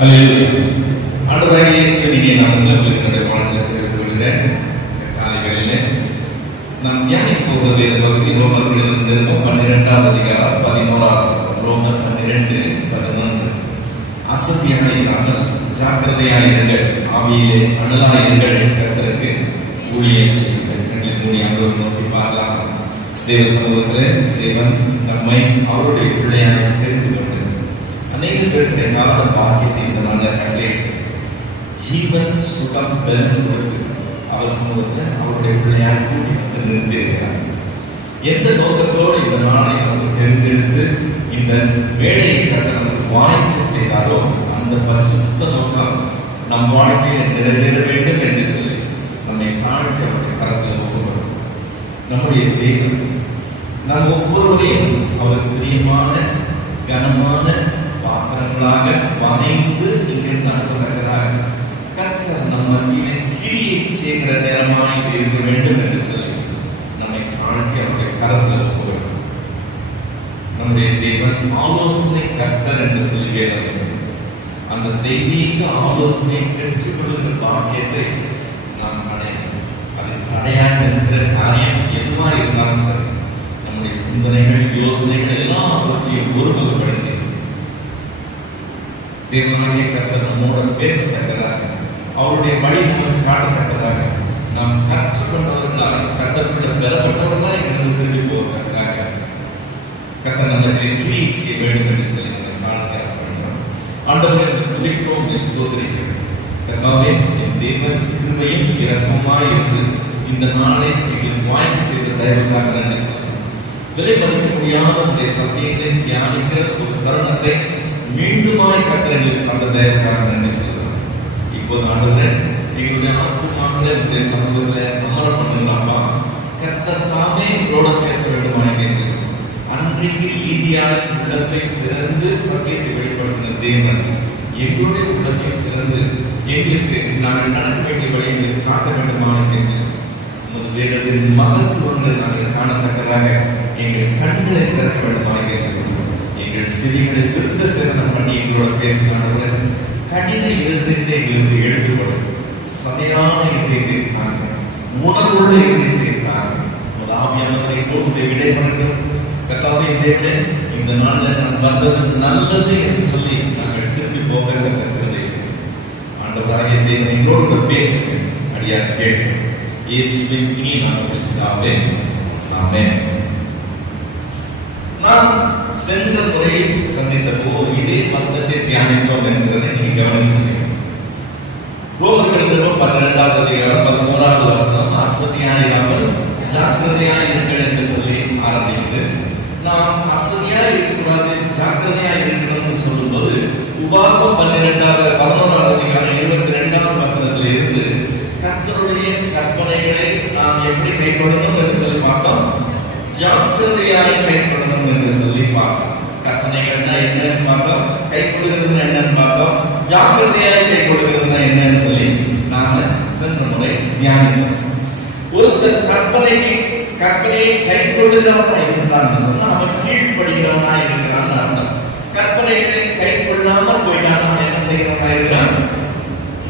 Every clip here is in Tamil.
அல்லேலூயா. ஆண்டவராகிய இயேசுவின் நாமத்தில் என்னுடைய வாழ்த்துக்களை தெரிவித்துக் கொள்கிறேன். காலைகளிலே நாம் தியானிக்க போகிற வேத பகுதி ரோமர்களின் நிருபம் 12ஆம் அதிகாரம் 11ஆம் வசனம். ரோமர் 12:11. அசதியாயிராமல் ஜாக்கிரதையாயிருங்கள், ஆவியிலே அனலாயிருங்கள், கர்த்தருக்கு ஊழியம் செய்யுங்கள். நோக்கி பார்க்கலாம். தேவ சமூகத்திலே தேவன் நம்மை அவருடைய பிள்ளையாக தெரிந்து கொண்டு அநேக பேருக்கு என்னால பாக்கியத்தை இந்த நாளில் கட்டளை ஜீவன் சுகம் பெறுவதற்கு அவர் சமூகத்தில் அவருடைய பிள்ளையாக கூட்டி நிறுத்தியிருக்கிறார். எந்த நோக்கத்தோடு இந்த நாளை அவர் தேர்ந்தெடுத்து இந்த வேலையை கட்ட நமக்கு வாய்ப்பு செய்தாரோ அந்த பரிசுத்த நோக்கம் நம் வாழ்க்கையில் நிறைவேற வேண்டும் என்று சொல்லி நம்மை தாழ்த்தி அவருடைய கரத்தில் ஒப்புக்கொள்ளும். நம்முடைய தேவன் நம் ஒவ்வொருவரையும் அவர் பிரியமான கனமான பாத்திரங்களாக வரைந்து இங்கிருந்து அனுப்பத்தக்கதாக கர்த்தர் நம் மத்தியிலே கிரியை செய்கிற நேரமாய் இருக்க வேண்டும் என்று சொல்லி நம்மை தாழ்த்தி அவருடைய கரத்தில் ஒப்புக்கொள்ளும். நம்முடைய தேவன் ஆலோசனை கர்த்தர் என்று சொல்லி வேதம் அந்த தெய்வீக ஆலோசனை பெற்றுக்கொள்கிற பாக்கியத்தை நாம் அடையணும். அது தடையாக இருக்கிற காரியம் எதுவா இருந்தாலும் சரி, நம்முடைய சிந்தனைகள் யோசனைகள் எல்லாம் அவற்றையும் ஒருமுகப்படுத்தி தேவனாகிய கர்த்தர் நம்மோடு பேசத்தக்கதாக அவருடைய வழி நமக்கு காட்டத்தக்கதாக நாம் கற்றுக்கொண்டவர்களாக கர்த்தருக்குள்ள பெறப்பட்டவர்களாக இருந்து திரும்பி போவதற்காக கர்த்தர் நம்மை கிரியை செய்ய வேண்டும் என்று சொல்லி நம்மை காணப்படுகிறோம். ஆண்டவரை துதிக்கிறோம், ஸ்தோத்திரிக்கிறோம். கர்த்தாவே, என் தேவன் கிருபையும் இரக்கமாய் இருந்து இந்த நாளை எங்களுக்கு வாய்ப்பு செய்த தயவுக்காக நன்றி சொல்கிறோம். விலை மதிக்க முடியாத உடைய சத்தியங்களை தியானிக்கிற ஒரு தருணத்தை மீண்டுமாய் கர்த்தர்களுக்கு அந்த தயவுக்காக நன்றி சொல்கிறோம். இப்போது ஆண்டவரே, எங்களுடைய ஆத்துமாக்களை உடைய சமூகத்தில் அமரம் பண்ணுங்களாமா. கர்த்தர் தாமே எங்களோட பேச வேண்டுமாய் கேட்கிறோம். அன்றைக்கு ஈதியான உள்ளத்தை திறந்து சத்தியத்தை வெளிப்படுத்தின தேவன் எங்களுடைய உள்ளத்தை திறந்து எங்களுக்கு நாங்கள் நடக்க வேண்டிய வழியை காட்ட வேண்டுமான வேதத்தின் மகத்துவங்களை நாங்கள் காணத்தக்கதாக எங்கள் கண்களை திறக்க வேண்டுமாக கேட்டுக்கொள்கிறோம். எங்கள் சிறிகளை விருத்த சேதனம் பண்ணி எங்களோட பேசினார்கள். கடின இருதயத்தை எங்களுக்கு எடுத்துக்கொள்ளும். சதையான இதயத்தை தாங்க, உணர்வுள்ள இதயத்தை தாங்க. ஒரு ஆவியானவரை போட்டு விடைபெறட்டும். கர்த்தாவே, இந்த நாளில் நான் வந்தது நல்லது என்று சொல்லி நாங்கள் திரும்பி போக ஆண்டவராகிய தேவன் எங்களோடு பேசுங்க. அடியார் கேட்கும். இயேசுவின் இனிய நாமத்தில் பிதாவே, ஆமென். நாம் சென்ற முறையில் சந்தித்த போது இதே வசனத்தை தியானித்தோம் என்கிறதை நீங்க கவனிச்சிருக்கீங்க. ரோமர்கள் 12ஆம் அதிகாரம் 11ஆவது வசனம் அசதியாயிராமல் ஜாக்கிரதையாயிருங்கள் என்று சொல்லி ஆரம்பிக்குது. நாம் அசதியா இருக்கக்கூடாது, ஜாக்கிரதையா இருக்கணும்னு சொல்லும்போது உபாகமம் 11ஆம் அதிகாரம் 22ஆம் வசனத்தில் இருந்து கர்த்தருடைய கற்பனைகளை நாம் எப்படி கைக்கொள்ளணும் என்று சொல்லி பார்த்தோம். ஜாக்கிரதையாய் கைக்கொள்ளணும் என்று சொல்லி பார்த்தோம். கற்பனைகள்னா என்னன்னு பார்த்தோம், கைக்கொள்கிறதுனா என்னன்னு பார்த்தோம், ஜாக்கிரதையாய் கைக்கொள்கிறதுனா என்னன்னு சொல்லி நாம சென்ற முறை தியானித்தோம். ஒருத்தர் கற்பனையை கைக்கொள்ளுகிறவனா இருந்தான்னு சொன்னா அவன் கீழ்ப்படுகிறவனா இருக்கிறான்னு அர்த்தம். கற்பனைகளை கைக்கொள்ளாமல் போயிட்டான், அவன் என்ன செய்கிறவனா இருக்கிறான்,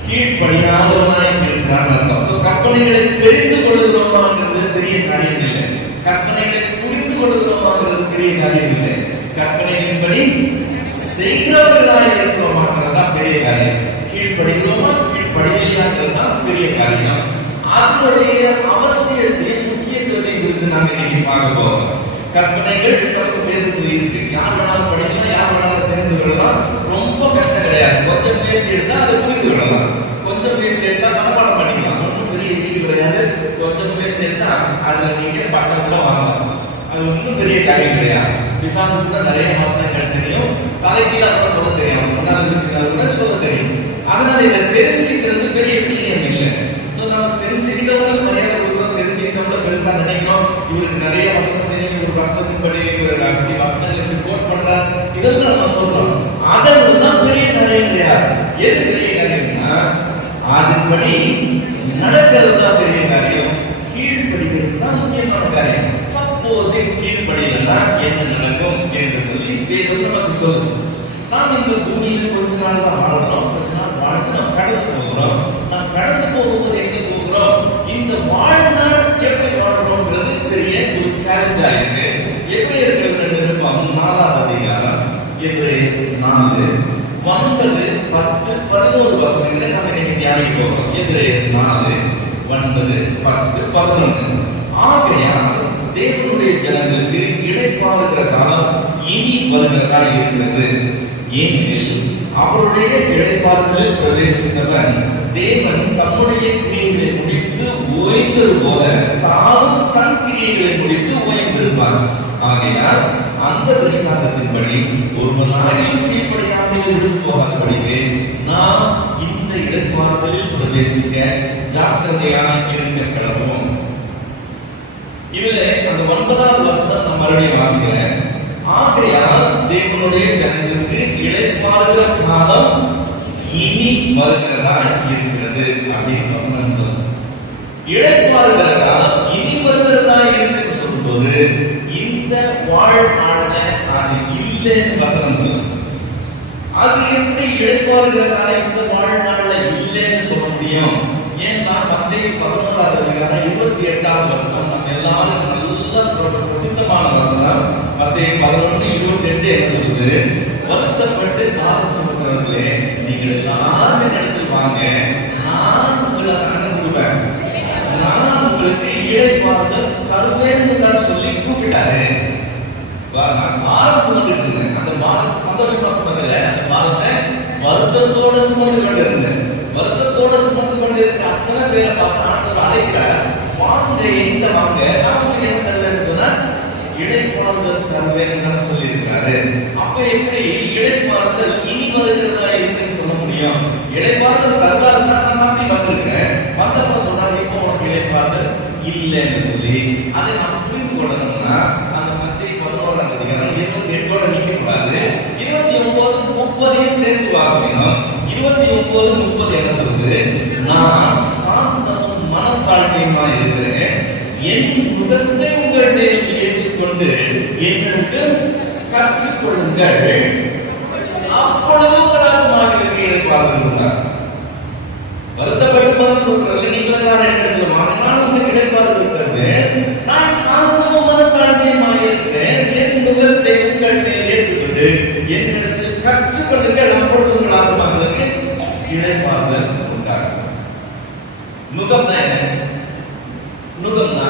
கீழ்ப்படியாதவனா இருக்கிறான் அர்த்தம். கற்பனைகளை தெரிந்து கொள்ளுகிறோமாங்கிறது பெரிய காரியம் இல்லை. கற்பனைகளை புரிந்து கொள்ளுகிறோமாங்கிறது பெரிய காரியம் இல்லை. கற்பனைகளின்படி செய்கிறவர்களாக இருக்கிறோமாங்கிறதா பெரிய காரியம். கீழ்ப்படுகிறோமா கீழ்ப்படியலையாங்கிறது தான் பெரிய காரியம். அதனுடைய அவசியத்தை முக்கியத்துவத்தை குறித்து நாம இன்னைக்கு பார்க்க போறோம். கற்பனைகள் நமக்கு பேருக்கு இருக்கு. யார் வேணாலும் படிக்கலாம், யார் வேணாலும் தெரிந்து கொள்ளலாம். ரொம்ப கஷ்டம் கிடையாது. கொஞ்சம் முயற்சி எடுத்தா அதை புரிந்து கொள்ளலாம். கொஞ்சம் முயற்சி எடுத்தா மனப்பாடம் பண்ணிக்கலாம். ஒன்றும் பெரிய விஷயம் கிடையாது. கொஞ்சம் முயற்சி எடுத்தா அதுல நீங்க பட்டம் கூட வாங்கலாம். அது ஒன்றும் பெரிய காரியம் கிடையாது. பிசாசுக்கு தான் நிறைய வசனங்கள் தெரியும், தலைக்கீழ கூட சொல்ல தெரியும், கூட சொல்ல தெரியும். அதனால இதை தெரிஞ்சுக்கிறது பெரிய விஷயம் இல்லை. நம்ம தெரிஞ்சுக்கிட்டவங்க மரியாதை கொடுக்கிறோம், தெரிஞ்சுக்கிட்டவங்கள பெருசா நினைக்கிறோம். இவருக்கு நிறைய வசனம் தெரியும், ஒரு வசனத்தின்படி அப்படி வசனங்களுக்கு கோட் பண்றார், இதெல்லாம் நம்ம சொல்றோம். அதெல்லாம் பெரிய காரியம் கிடையாது. எது பெரிய காரியம்னா அதன்படி நடக்கிறது தான் பெரிய காரியம். கீழ்ப்படிகிறது தான் முக்கியமான காரியம். சப்போஸ் கீழ்ப்படியலன்னா என்ன நடக்கும் என்று சொல்லி வேதம் நமக்கு சொல்லுது. நாம் இந்த பூமியில கொஞ்ச நாள் தான் வாழணும். 9, 10, 11 வசனங்களை நம்ம இன்னைக்கு தியானிக்க போறோம். எபிரேயர் 4, 9, 10, 11. ஆகையால் தேவனுடைய ஜனங்களுக்கு இளைப்பாறுகிற காலம் இனி வருகிறதா இருக்கிறது. ஏனெனில் அவருடைய இளைப்பாறுதலில் பிரவேசித்தவன் தேவன் தம்முடைய கிரியைகளை முடித்து ஓய்ந்தது போல தானும் தன் கிரியைகளை முடித்து ஓய்ந்திருப்பார். ஆகையால் அந்த திருஷ்டாந்தத்தின்படி ஒருவனாகிலும் கீழ்ப்படியாமல் விழுந்து போகாதபடிக்கு நாம் இந்த இளைப்பாறுதலில் பிரவேசிக்க ஜாக்கிரதையாக இருக்க கடவோம். இதுல அந்த 9வது வசனம் நம்ம மறுபடியும் வாசிக்கிறேன். ஆகையால் தேவனுடைய ஜனங்களுக்கு இளைப்பாறுகிற காலம் இனி வருகிறதா இருக்கிறது அப்படின்னு வசனம் சொல்லுது. இளைப்பாறுகிற காலம் இனி வருகிறதா இருக்குன்னு சொல்லும்போது இந்த வாழ்நாள்ல அது இல்லைன்னு வசனம் சொல்லுது. அது எப்படி இளைப்பாறுகிற காலம் இந்த வாழ்நாள்ல இல்லைன்னு சொல்ல முடியும்? ஏன்னா மத்தேயு 11:28 வசனம் நம்ம எல்லாரும் நல்ல பிரசித்தமான வசனம். மத்தேயு 11:28 என்ன சொல்லுது? வருத்தப்பட்டு பாரம் சுமக்கிறவர்களே நீங்கள் எல்லாரும் என்னிடத்தில் வாங்க, நான் உங்களுக்கு அனுமதி கொடுப்பேன், நான் உங்களுக்கு இளைப்பாறுதல் தருவேன்னு தான் சொல்லி கூப்பிட்டாரு. நான் பாரம் சுமந்துட்டு இருந்தேன், அந்த பாரத்தை சந்தோஷமா சுமக்கல, அந்த பாரத்தை வருத்தத்தோட சுமந்து கொண்டு இருந்தேன். வருத்தத்தோட சுமந்து கொண்டு இருக்க அத்தனை பேரை பார்த்து ஆண்டவர் அழைக்கிறார், வாங்க எங்க வாங்க, நான் உங்களுக்கு என்ன தருவேன்னு சொன்னா இளைப்பாறுதல் தருவேன்னு சொல்லி இருக்கிறாரு. அப்ப எப்படி இளைப்பாறுதல் இனி வருகிறதா இருக்குன்னு சொல்ல முடியும்? இளைப்பாறுதல் தருவாரு தான் நான் நம்பி வந்திருக்கேன். வந்தப்ப சொன்னாரு இப்போ உனக்கு இளைப்பாறுதல் இல்லைன்னு சொல்லி அதை நாம் புரிந்து கொள்ளணும்னா அந்த மத்தேயு 11:28 நீக்க கூடாது. 29:30 சேர்த்து வாசிக்கணும். 29:30 என்ன சொல்லுது? நான் சாந்தமும் மனத்தாழ்மையுமா இருக்கிறேன், என் முகத்தை உங்கள் மேல் ஏற்றுக்கொண்டு என்னிடத்தில் கற்றுக்கொள்ளுங்கள், அப்பொழுது உங்களுக்கு இளைப்பாறுதல் உண்டாகும். வருத்தப்பட்டு பதில் சொல்றதுல நீங்கள் எல்லாரும் இடத்துல வாங்க, நான் உங்களுக்கு இளைப்பாறுதல் தருவேன், நான் சாந்தமும் மனத்தாழ்மையுமா இருக்கிறேன், என் முகத்தை உங்கள் மேல் ஏற்றுக்கொண்டு என்னிடத்தில் கற்றுக்கொள்ளுங்கள், அப்பொழுது உங்களுக்கு இளைப்பாறுதல் உண்டாகும். நுகம்னா என்ன? நுகம்னா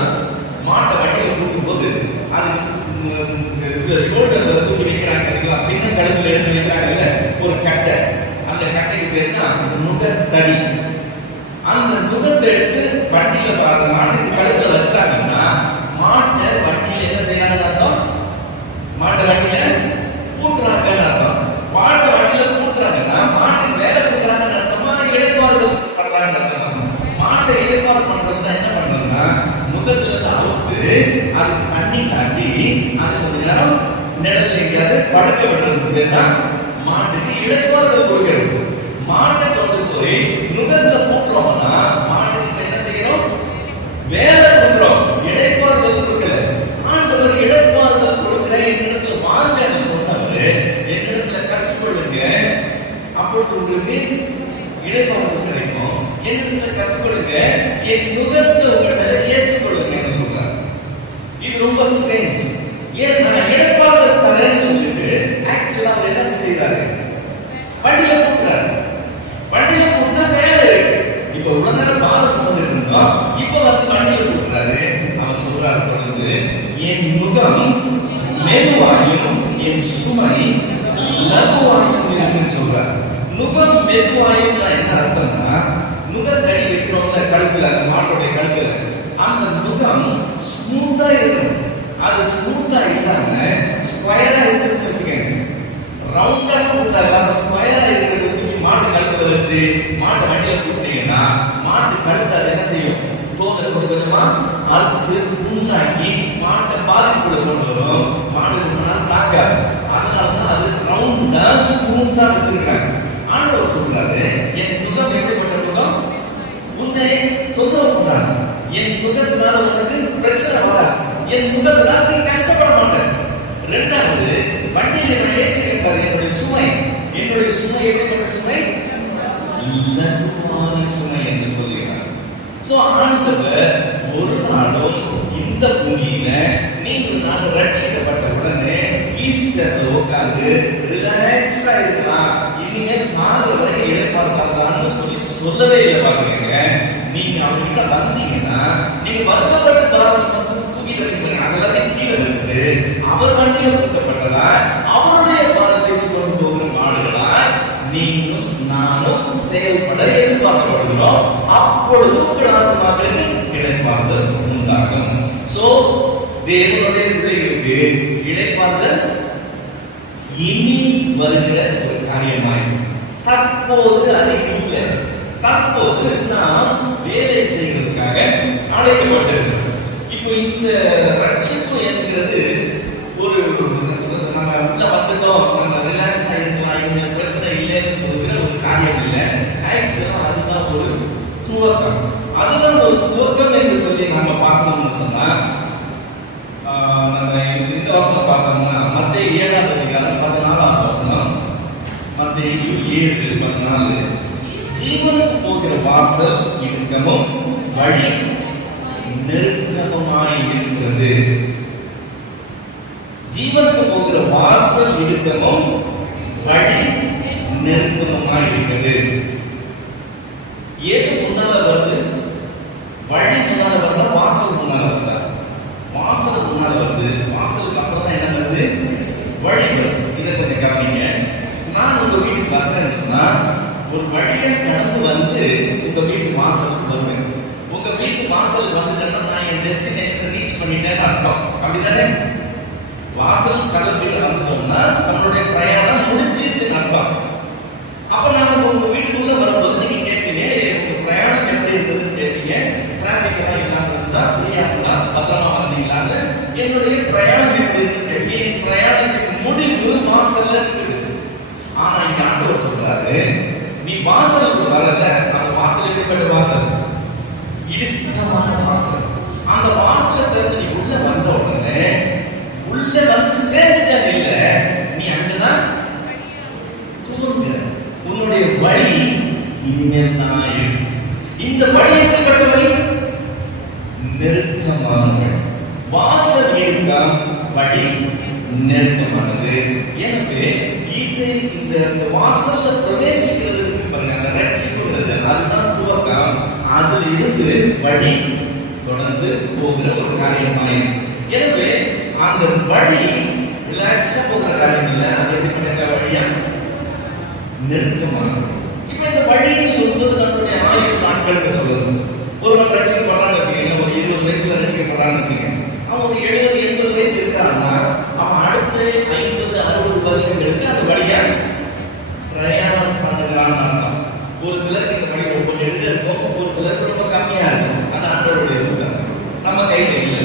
மாட்டை வண்டியில் தூக்கும் போது அது ஷோல்டர்ல தூக்கி வைக்கிறாங்க, பின்ன கழுத்துல எடுத்து வைக்கிறாங்கல்ல ஒரு கட்டை, அந்த கட்டைக்கு பேர் தான் நுகத்தடி. அந்த நுகத்தை எடுத்து வண்டியில பாருங்க, மாட்டுக்கு கழுத்துல வச்சாங்கன்னா மாட்டை வண்டியில என்ன செய்யறாங்கன்னு அர்த்தம்? மாட்டை வண்டியில பூட்டுறாங்கன்னு அர்த்தம். மாட்டை வண்டியில பூட்டுறாங்கன்னா மாட்டுக்கு வேலை கொடுக்குறாங்கன்னு அர்த்தமா, இளைப்பாறுதல் பண்றாங்கன்னு அர்த்தம். மாட்டை இளைப்பாறு பண்றது என்ன பண்றதுன்னா முகத்துல அவுத்து அதுக்கு தண்ணி காட்டி அது கொஞ்ச நேரம் நிழல் எங்கேயாவது படுக்க விடுறதுக்கு பேர் தான் மாட்டுக்கு இளைப்பாறுதல் கொடுக்கிறது. மாட்டை கொண்டு போய் நுகத்துல போட்டுறோம்னா மாட்டுக்கு என்ன செய்யறோம்? வேலை கொடுக்கிறோம், இளைப்பாறுதல் கொடுக்கல. ஆண்டவர் இளைப்பாறுதல் கொடுக்கிற என்னிடத்துல வாங்கன்னு சொன்னவரு என்னிடத்துல கற்றுக்கொள்ளுங்க, அப்பொழுது உங்களுக்கு இளைப்பாறுதல் கிடைக்கும், என்னிடத்துல கற்றுக்கொள்ளுங்க, என் நுகத்தை உங்கள்கிட்ட ஏற்றுக்கொள்ளுங்க சொல்றாரு. இது ரொம்ப ஸ்ட்ரேஞ்ச். ஏன் நான் இளைப்பாறுதல் தரேன்னு சொல்லிட்டு ஆக்சுவலா அவர் என்ன செய்யறாரு? வண்டியில போட்டுறாரு. வண்டியில போட்டா வேலை இருக்கு. இப்ப உள்ள நேரம் பாரம் சுமந்து இருந்தோம், இப்ப வந்து வண்டியில போட்டுறாரு. அவர் சொல்றாரு தொடர்ந்து, என் நுகம் மெதுவாயும் என் சுமை லகுவாயும் இருக்குன்னு சொல்றாரு. நுகம் மெதுவாயும் என்ன அர்த்தம்னா, நுகத்தடி வைக்கிறோம்ல கழுத்துல, அந்த மாட்டோட கழுத்துல, அந்த நுகம் ஸ்மூத்தா இருக்கும். அது ஸ்மூத்தா இல்லாம ஸ்கொயரா இருந்துச்சு வச்சுக்கோங்க, ரவுண்டா ஸ்மூத்தா இல்லாம ஸ்கொயரா இருக்கிறது தூக்கி மாட்டு கழுத்துல வச்சு மாட்டை வண்டியில கூட்டிங்கன்னா மாட்டு கழுத்து அது என்ன செய்யும்? தோலை கொஞ்சமா அழுத்து உண்டாக்கி மாட்டை பாதிப்புகளை கொண்டு வரும். மாடு ரொம்ப நாள் தாக்காது. அதனாலதான் அது ரவுண்டா ஸ்மூத்தா வச்சிருக்காங்க. ஆண்டவர் சொல்றாரு, என் முகம் எப்படிப்பட்ட முகம்? உன்னை தொந்தரவு பண்ணாது, என் முகத்தினால உனக்கு பிரச்சனை வராது, என் முகத்தினால நீ கஷ்டப்பட மாட்டேன். ரெண்டாவது, வண்டியில நான் ஏற்றிருக்கேன் பாரு, என்னுடைய சுமை எப்படிப்பட்ட சுமை? லகுவான சுமை என்று சொல்லுகிறார். சோ ஆண்டவர் ஒரு நாளும் இந்த பூமியில நீங்கள் நான் ரட்சிக்கப்பட்ட உடனே ஈஸ்டர்ல உட்கார்ந்து ரிலாக்ஸா இருக்கலாம், இனிமே சாகிற வரைக்கும் இளைப்பாறுதான்னு சொல்லவே இல்லை. பாக்குறீங்க, நீங்க அவர்கிட்ட வந்தீங்கன்னா நீங்க வருத்தப்பட்டு பராமரிச்சு தூக்கிட்டு இருக்கீங்க. அதெல்லாம் கீழே வச்சுட்டு அவர் வண்டியில கொடுக்கப்பட்டதா அவருடைய பாரத்தை சுமந்து போகிற மாடுகளா நீங்களும் நானும் செயல்பட எதிர்பார்க்கப்படுகிறோம். அப்பொழுது உங்கள் ஆத்மாக்களுக்கு இளைப்பாறுதல் உண்டாகும். சோ தேவனுடைய பிள்ளைகளுக்கு இளைப்பாறுதல் இனி வருகிற ஒரு காரியமாய், தற்போது அது இல்லை. தற்போது நாம் வேலை செய்வதற்காக அழைக்கப்பட்டிருக்கிறோம். இப்போ இந்த ரட்சிப்பு என்கிறது ஒரு நம்ம உள்ள வந்துட்டோம், நம்ம ரிலாக்ஸ் ஆகிருக்கலாம், இந்த பிரச்சனை இல்லைன்னு சொல்கிற ஒரு காரியம் இல்லை. ஆக்சுவலா அதுதான் ஒரு துவக்கம். அதுதான் ஒரு துவக்கம் என்று சொல்லி நம்ம பார்க்கணும்னு சொன்னா, நம்ம இந்த வசனம் பார்த்தோம்னா மத்தேயு 7ஆம் அதிகாரம் 14ஆம் வசனம், மத்தேயு 7:14, ஜீவனுக்கு போகிற வாசல் இடுக்கமும் வழி நெருக்கமுமாய் இருக்கிறது. ஜீவனுக்கு போகிற வாசல் இடுக்கமும் வழி நெருக்கமுமாய் இருக்கிறது. எது முன்னால வருது? வழி முன்னால வருதா, வாசல் முன்னால வருதா? வாசல் முன்னால வருது. வாசலுக்கு அப்புறம் தான் என்ன வருது? வழி வருது. இதை கொஞ்சம் கவனிங்க. நான் உங்க வீட்டுக்கு வரேன்னு சொன்னா ஒரு வழியை கடந்து வந்து உங்க வீட்டு வாசலுக்கு வருவேன். உங்க வீட்டு வாசலுக்கு வந்துட்டேன்னா நான் என் டெஸ்டினேஷனை ரீச் பண்ணிட்டேன்னு அர்த்தம். அப்படிதானே? வாசல் கடற்கரையில வந்துட்டோம்னா நம்மளுடைய பிரயாணம் முடிஞ்சிருச்சுன்னு அர்த்தம். அப்ப நாம உங்க வீட்டுக்குள்ள வரும்போது நீங்க கேட்பீங்க, உங்க பிரயாணம் எப்படி இருந்ததுன்னு கேட்பீங்க. டிராபிக் எல்லாம் இல்லாம இருந்தா, ஃப்ரீயா இருந்தா, பத்திரமா வந்தீங்களான்னு. என்னுடைய பிரயாணம் எப்படி இருக்குன்னு கேட்பீங்க. என் பிரயாணத்துக்கு முடிவு வாசல்ல இருக்குது. ஆனா இங்க ஆண்டவர் சொல்றாரு, நீ வாசலுக்கு வரல, அந்த வாசல் எப்படிப்பட்ட வாசல்? இடுக்கமான வாசல். அந்த வாசலை திறந்து நீ உள்ள வந்த உடனே உள்ள வந்து சேர்ந்துட்டது இல்ல, நீ அங்கதான் தூங்குற. உன்னுடைய வழி இனிமேல் தான் இருக்கு. இந்த வழி எப்படிப்பட்ட வழி? நெருக்கமான வழி. வாசல் இடுக்கம், வழி நெருக்கமானது. எனவே இது இந்த வாசல்ல பிரவேசிக்கிறதுக்கு பாருங்க, அந்த ரட்சிப்புங்கிறது அதுதான் துவக்கம். அதில் இருந்து வழி தொடர்ந்து போகிற ஒரு காரியமாயிருக்கு. எனவே அந்த வழி ரிலாக்ஸா போகிற காரியம் இல்லை. அது எப்படிப்பட்ட வழியா? நெருக்கமான. இப்ப இந்த வழின்னு சொல்லும்போது நம்மளுடைய ஆயுள் நாட்கள் சொல்லணும். ஒருவன் ரட்சிக்கப்படுறான்னு வச்சுக்கோங்க, ஒரு 20 வயசுல ரட்சிக்கப்படுறான்னு வச்சுக்கோங்க. அவன் ஒரு 70-80 வயசு இருக்கான்னா அவன் அடுத்த 50-60 வருஷங்களுக்கு அந்த வழியா பிரயாணம் பண்ணுகிறான்னு அர்த்தம். ஒரு சிலருக்கு இந்த வழி ரொம்ப நெருங்க இருக்கும், ஒரு சிலருக்கு ரொம்ப கம்மியா இருக்கும். அது ஆண்டவருடைய சித்தம், நம்ம கையில இல்லை.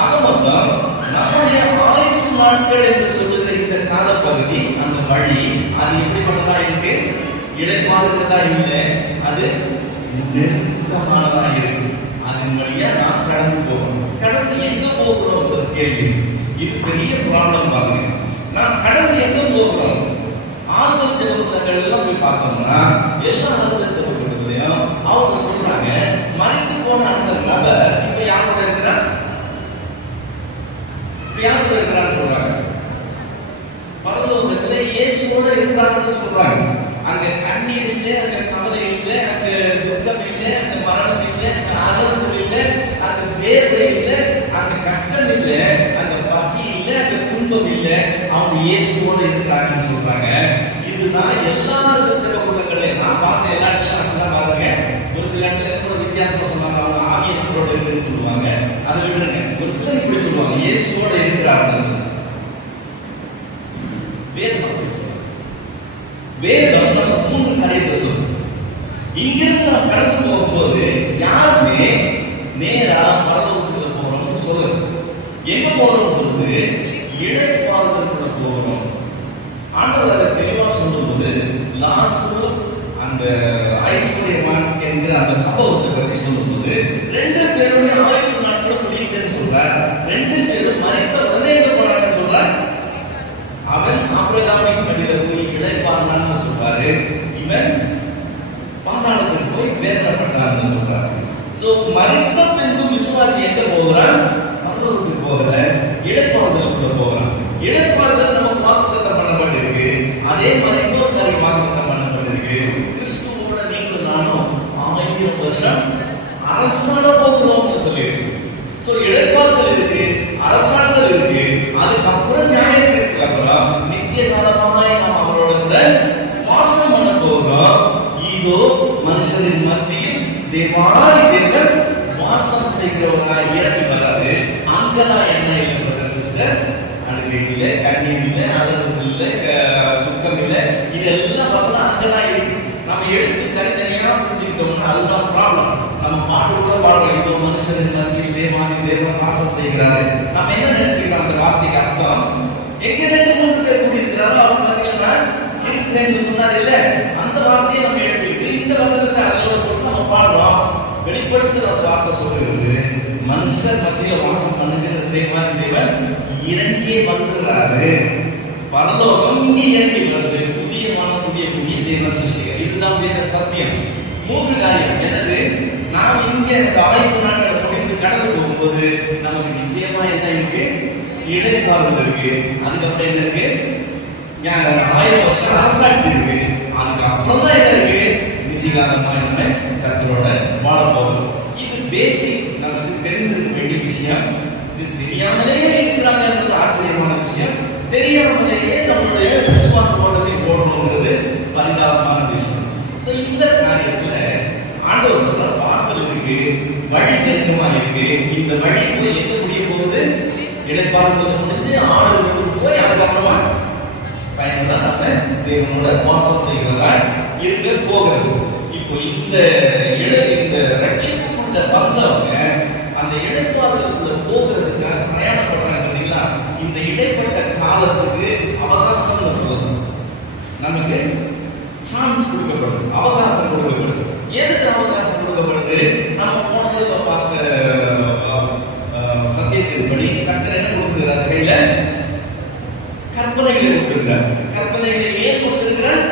ஆக மொத்தம் நம்முடைய ஆயுசு நாட்கள் என்று சொல்லுகிற இந்த காலப்பகுதி, அந்த வழி அது எப்படிப்பட்டதா இருக்கு? இளைப்பாறுகிறதா இல்லை, அது நெருக்கமானதா இருக்கு. அதன் வழியா நாம் கடந்து போகணும். கடந்து எங்க போகிறோம் ஒரு கேள்வி. இது பெரிய ப்ராப்ளம் பாருங்க. நாம் கடந்து எங்க போகிறோம்? ஆறுதல் ஜெபங்கள் எல்லாம் போய் பார்த்தோம்னா எல்லா ஆறுதல் ஜெபங்களையும் அவங்க சொல்றாங்க, மறைத்து போன அந்த நபர் இப்ப யாரோட இருக்கிறா? யாரோட இருக்கிறான்னு சொல்றாங்க? பரலோகத்துல இயேசுவோட இருக்கிறான்னு சொல்றாங்க. அங்க கண்ணீர் இல்லை, அங்க கவலை இல்லை, அங்க துக்கம் இல்லை, அங்க மரணம் இல்லை, அங்க ஆதரவு இல்லை, அங்க வேர்வை இல்லை, அங்க கஷ்டம் இல்லை, அங்க பசி இல்லை, அங்க துன்பம் இல்லை. அவங்க இயேசுவோட இருக்கிறாங்கன்னு சொல்றாங்க. இதுதான் எல்லா ஜெபங்களையும் நான் பார்த்த எல்லா இடத்துலயும் அப்படிதான் பாருங்க. ஒரு சில இடத்துல கூட வித்தியாசமா சொல்லுவாங்க, அவங்க ஆவியத்தோட இருக்குன்னு சொல்லுவாங்க. அதை விடுங்க. ஒரு சிலர் இப்படி சொல்லுவாங்க, இயேசுவோட இருக்கிறாங்கன்னு சொல்லுவாங்க. வேதம் அப்படி சொல்லுவாங்க. வேதம் நம்ம 3 காரியத்தை சொல்லுது. இங்கிருந்து நாம் கடந்து போகும்போது யாருமே நேரா பரலோகத்துக்குள்ள போறோம்னு சொல்லுது. எங்க போறோம்னு சொல்லுது? இளைப்பாறுதலுக்குள்ள போறோம். ஆண்டவர் அதை தெளிவா சொல்லும்போது லாசரு அந்த ஐஸ்வர்யவான் என்கிற அந்த சம்பவத்தை பற்றி சொல்லும்போது 2 பேருடைய ஆயுசு நாட்கள் முடியுதுன்னு சொல்றார். 2 பேரும் மரித்த உடனே எங்க போனாங்கன்னு சொல்றார்? அவன் ஆபிரகாமின் மடியில போய் இளைப்பாறுனான்னு சொல்றாரு. இவன் பாதாளத்துக்கு போய் வேதனைப்பட்டான்னு சொல்றாரு. சோ மரித்த பின்பு விசுவாசி எங்க போகிறான்? பரலோகத்துக்கு போகிற இளைப்பாறுதலுக்குள்ள போகிறான். இளைப்பாறுதல் நம்ம வாக்குத்தத்தம் பண்ணப்பட்டிருக்கு. அதே மாதிரி இன்னொரு காரியம் வாக்குத்தத்தம் பண்ணப்பட்டிருக்கு. அரசாண போகிறோம்னு சொல்லியிருக்கு. சோ இளைப்பாறுதல் இருக்கு, அரசாங்கல் இருக்கு, அதுக்கப்புறம் நியாயத்திற்கு அப்புறம் நித்திய காலமாய் நாம் அவரோட கூட வாசம் பண்ண போகிறோம். இதோ மனுஷரின் மத்தியில் தேவாதி தேவன் வாசம் செய்கிறவராய் இறங்கி வராது. அங்கதான் என்ன இல்லை சிஸ்டர், அழுகை இல்லை, கண்ணீர் இல்லை, அழுது இல்லை, துக்கம் இல்லை, இதெல்லாம் வசனம் அங்கதான் இருக்கு. நம்ம எடுத்து தனித்தனியா புரிஞ்சுக்கிட்டோம்னா அதுதான் ப்ராப்ளம். நம்ம பாட்டுக்குள்ள பாடுறோம், இதோ மனுஷரின் மத்தியில் தேவாதி தேவன் வாசம் செய்கிறாரு. நம்ம என்ன நினைச்சுக்கிறோம் அந்த வார்த்தைக்கு அர்த்தம்? எங்க 2-3 பேர் கூடியிருக்கிறாரோ அவங்க பார்த்தீங்கன்னா இருக்கிறேன்னு சொன்னார் இல்ல, அந்த வார்த்தையை நம்ம எடுத்துக்கிட்டு இந்த வசனத்தை அதில் போட்டு நம்ம பாடுறோம். வெளிப்படுத்துற அந்த வார்த்தை சொல்லுகிறது, மனுஷர் மத்தியில் வாசம் பண்ணுகிற தேவாதி தேவன் இறங்கியே வந்துடுறாரு. பரலோகம் இங்கே இறங்கி வருது. புதிய மனம், புதிய புதிய தேவன் சிருஷ்டிக்க. இதுதான் வேற சத்தியம். 3 காரியம் என்னது? நாம் இங்கே இந்த ஆயுசு நாட்களை முடிந்து கடந்து போகும்போது நமக்கு நிச்சயமா என்ன இருக்கு? இடைக்காலம் இருக்கு. அதுக்கப்புறம் என்ன இருக்கு? 1000 வருஷம் அரசாட்சி இருக்கு. அதுக்கப்புறம் தான் என்ன இருக்கு? நித்தியகாலமா நம்ம கர்த்தரோட வாழ போகிறோம். இது பேசிக் நமக்கு தெரிந்திருக்க வேண்டிய விஷயம். இது தெரியாமலே இருக்கிறாங்கன்றது ஆச்சரியமான விஷயம். தெரியாமலேயே நம்மளுடைய விசுவாச ஓட்டத்தை போடணும்ன்றது பரிதாபமான விஷயம். சோ இந்த காரியத்துல ஆண்டவர் சொல்ற வாசல் இருக்கு, வழி நெருக்கமா இருக்கு. இந்த வழி போய் எங்க முடிய போகுது? இடைப்பாறுதல் முடிஞ்சு ஆளுநருக்கு போய் அதுக்கப்புறமா பயனுள்ள நம்ம தேவனோட வாசம் செய்கிறதா இருக்க போகிறது. இப்போ இந்த ரட்சிப்புக்குள்ள வந்தவங்க அந்த இடைப்பாறுதலுக்குள்ள போகிறதுக்காக பிரயாணம் பண்றாங்க பார்த்தீங்களா? இந்த இடைப்பட்ட காலத்துக்கு அவகாசம்னு சொல்லுது. நமக்கு சான்ஸ் கொடுக்கப்படுது, அவகாசம் கொடுக்கப்படுது. எதுக்கு அவகாசம் கொடுக்கப்படுது? நம்ம போனதுல பார்த்த சத்தியத்தின்படி கர்த்தர் என்ன கொடுத்திருக்கிறார்? கையில கற்பனைகளை கொடுத்திருக்கிறார். கற்பனைகளை ஏன் கொடுத்திருக்கிறார்?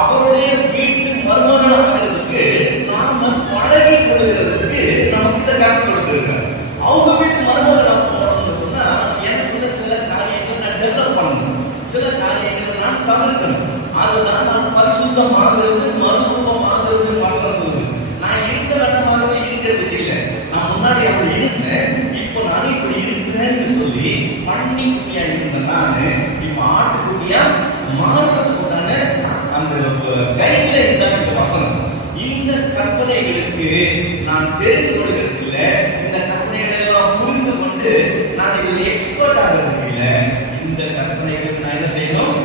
அவருடைய வீட்டு மர்மமாகிறதுக்கு நாம பழகி கொள்கிறதுக்கு நமக்கு இதை காட்சி கொடுத்திருக்கிறார். அவங்க வீட்டு மர்மம் போனோம்னு சொன்னா எனக்குள்ள சில காரியங்கள் நான் டெவலப் பண்ணணும், சில காரியங்களை நான் தவிர்க்கணும். அதுதான் நான் பரிசுத்தம் ஆகிறது, மறுரூபம் ஆகிறது வசனம் சொல்லுது. நான் இருந்த வண்ணமாகவே இருக்கிறது இல்லை. நான் முன்னாடி அப்படி இருந்தேன், இப்போ நான் இப்படி இருக்கிறேன்னு சொல்லி பன்னிக்குட்டியா இருந்தேன். நான் இப்ப ஆட்டுக்குட்டியா மாறுறதுக்குண்டான அந்த கையில இருந்தாங்க இந்த வசனம். இந்த கற்பனைகளுக்கு நான் தெரிந்து கொள்கிறது இல்லை. இந்த கற்பனைகளை எல்லாம் புரிந்து கொண்டு நான் இதில் எக்ஸ்பர்ட் ஆகிறது இல்லை. இந்த கற்பனைகளுக்கு நான் என்ன செய்யணும்?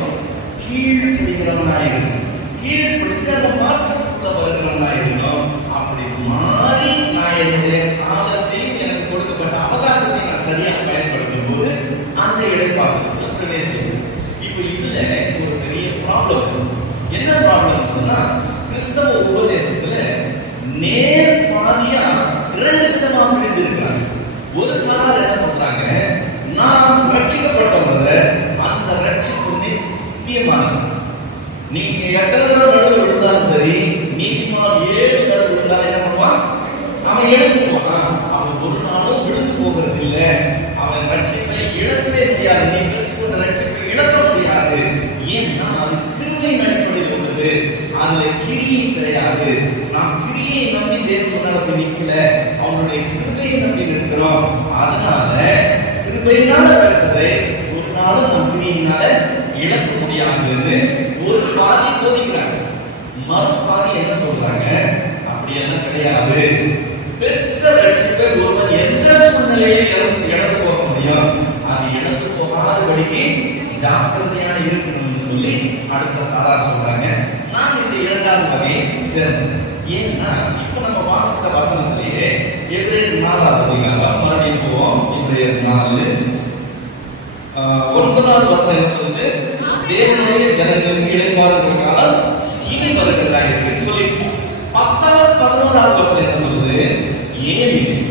கீழ்ப்பிடிக்கிறவனாயிருக்கணும். கீழ்ப்பிடித்து அந்த மாற்றத்துக்குள்ள வருகிறவனாயிருக்கணும். அப்படி மாறி நான் என்னுடைய காலத்தையும் எனக்கு கொடுக்கப்பட்ட அவகாசத்தை நான் சரியாக பயன்படுத்தும் போது அந்த இடைப்பாறுதலுக்குள்ள பிரவேசிக்கும். இப்போ இதுல ஒரு பெரிய ப்ராப்ளம். என்ன ப்ராப்ளம் சொன்னா, கிறிஸ்தவ உபதேசத்துல நேர் பாதியா 2 விதமா பிரிஞ்சிருக்கிறாங்க. ஒரு சாரார் என்ன சொல்றாங்க? நாம் ரட்சிக்கப்பட்டவங்க, அந்த ரட்சிப்பு நித்தியமானது. நீங்க எத்தனை தடவை நடுவில் விழுந்தாலும் சரி, நீதிமான் 7 தடவை விழுந்தாலும் என்ன பண்ணுவான்? அவன் எழுந்துவான். அவன் ஒரு நாளும் விழுந்து போகிறது இல்லை. அவன் ரட்சிப்பை இழக்கவே முடியாது. நீ பெற்றுக்கொண்ட ரட்சிப்பை இழக்க முடியாது. ஏன்னா அது கிருபையின் அடிப்படையில் உள்ளது. அதுல கிரியை கிடையாது. நாம் கிரியை நம்பி தேவன் முன்னாடி நிக்கல, அவனுடைய கிருபையை நம்பி இருக்கிறோம். அதனால கிருபையினால பெற்றதை ஒரு நாளும் நம் கிரியினால இழக்க முடியாதுன்னு ஒரு பாதி போதிக்கிறாங்க. மறு பாதி என்ன சொல்றாங்க? அப்படியெல்லாம் கிடையாது. பெற்ற ரட்சிப்பை ஒருவன் எந்த சூழ்நிலையிலும் இழந்து போக முடியும். அது இழந்து போகாதபடிக்கு ஜாக்கிரதையா இருக்கணும்னு சொல்லி அடுத்த சாரார் சொல்றாங்க. நான் இந்த 2வது வகையை சேர்ந்தேன். ஏன்னா இப்ப நம்ம வாசித்த வசனத்திலேயே எபிரேயர் 4வது அதிகாரம் மறுபடியும் போவோம். எபிரேயர் 4 9வது வசனம் என்ன சொல்லுது? தேவனுடைய ஜனங்களுக்கு இளைப்பாறுதல் காலம் இனி வருகிறதா இருக்கு சொல்லிடுச்சு. 10வது 11வது வசனம் என்ன சொல்லுது? ஏனெனில்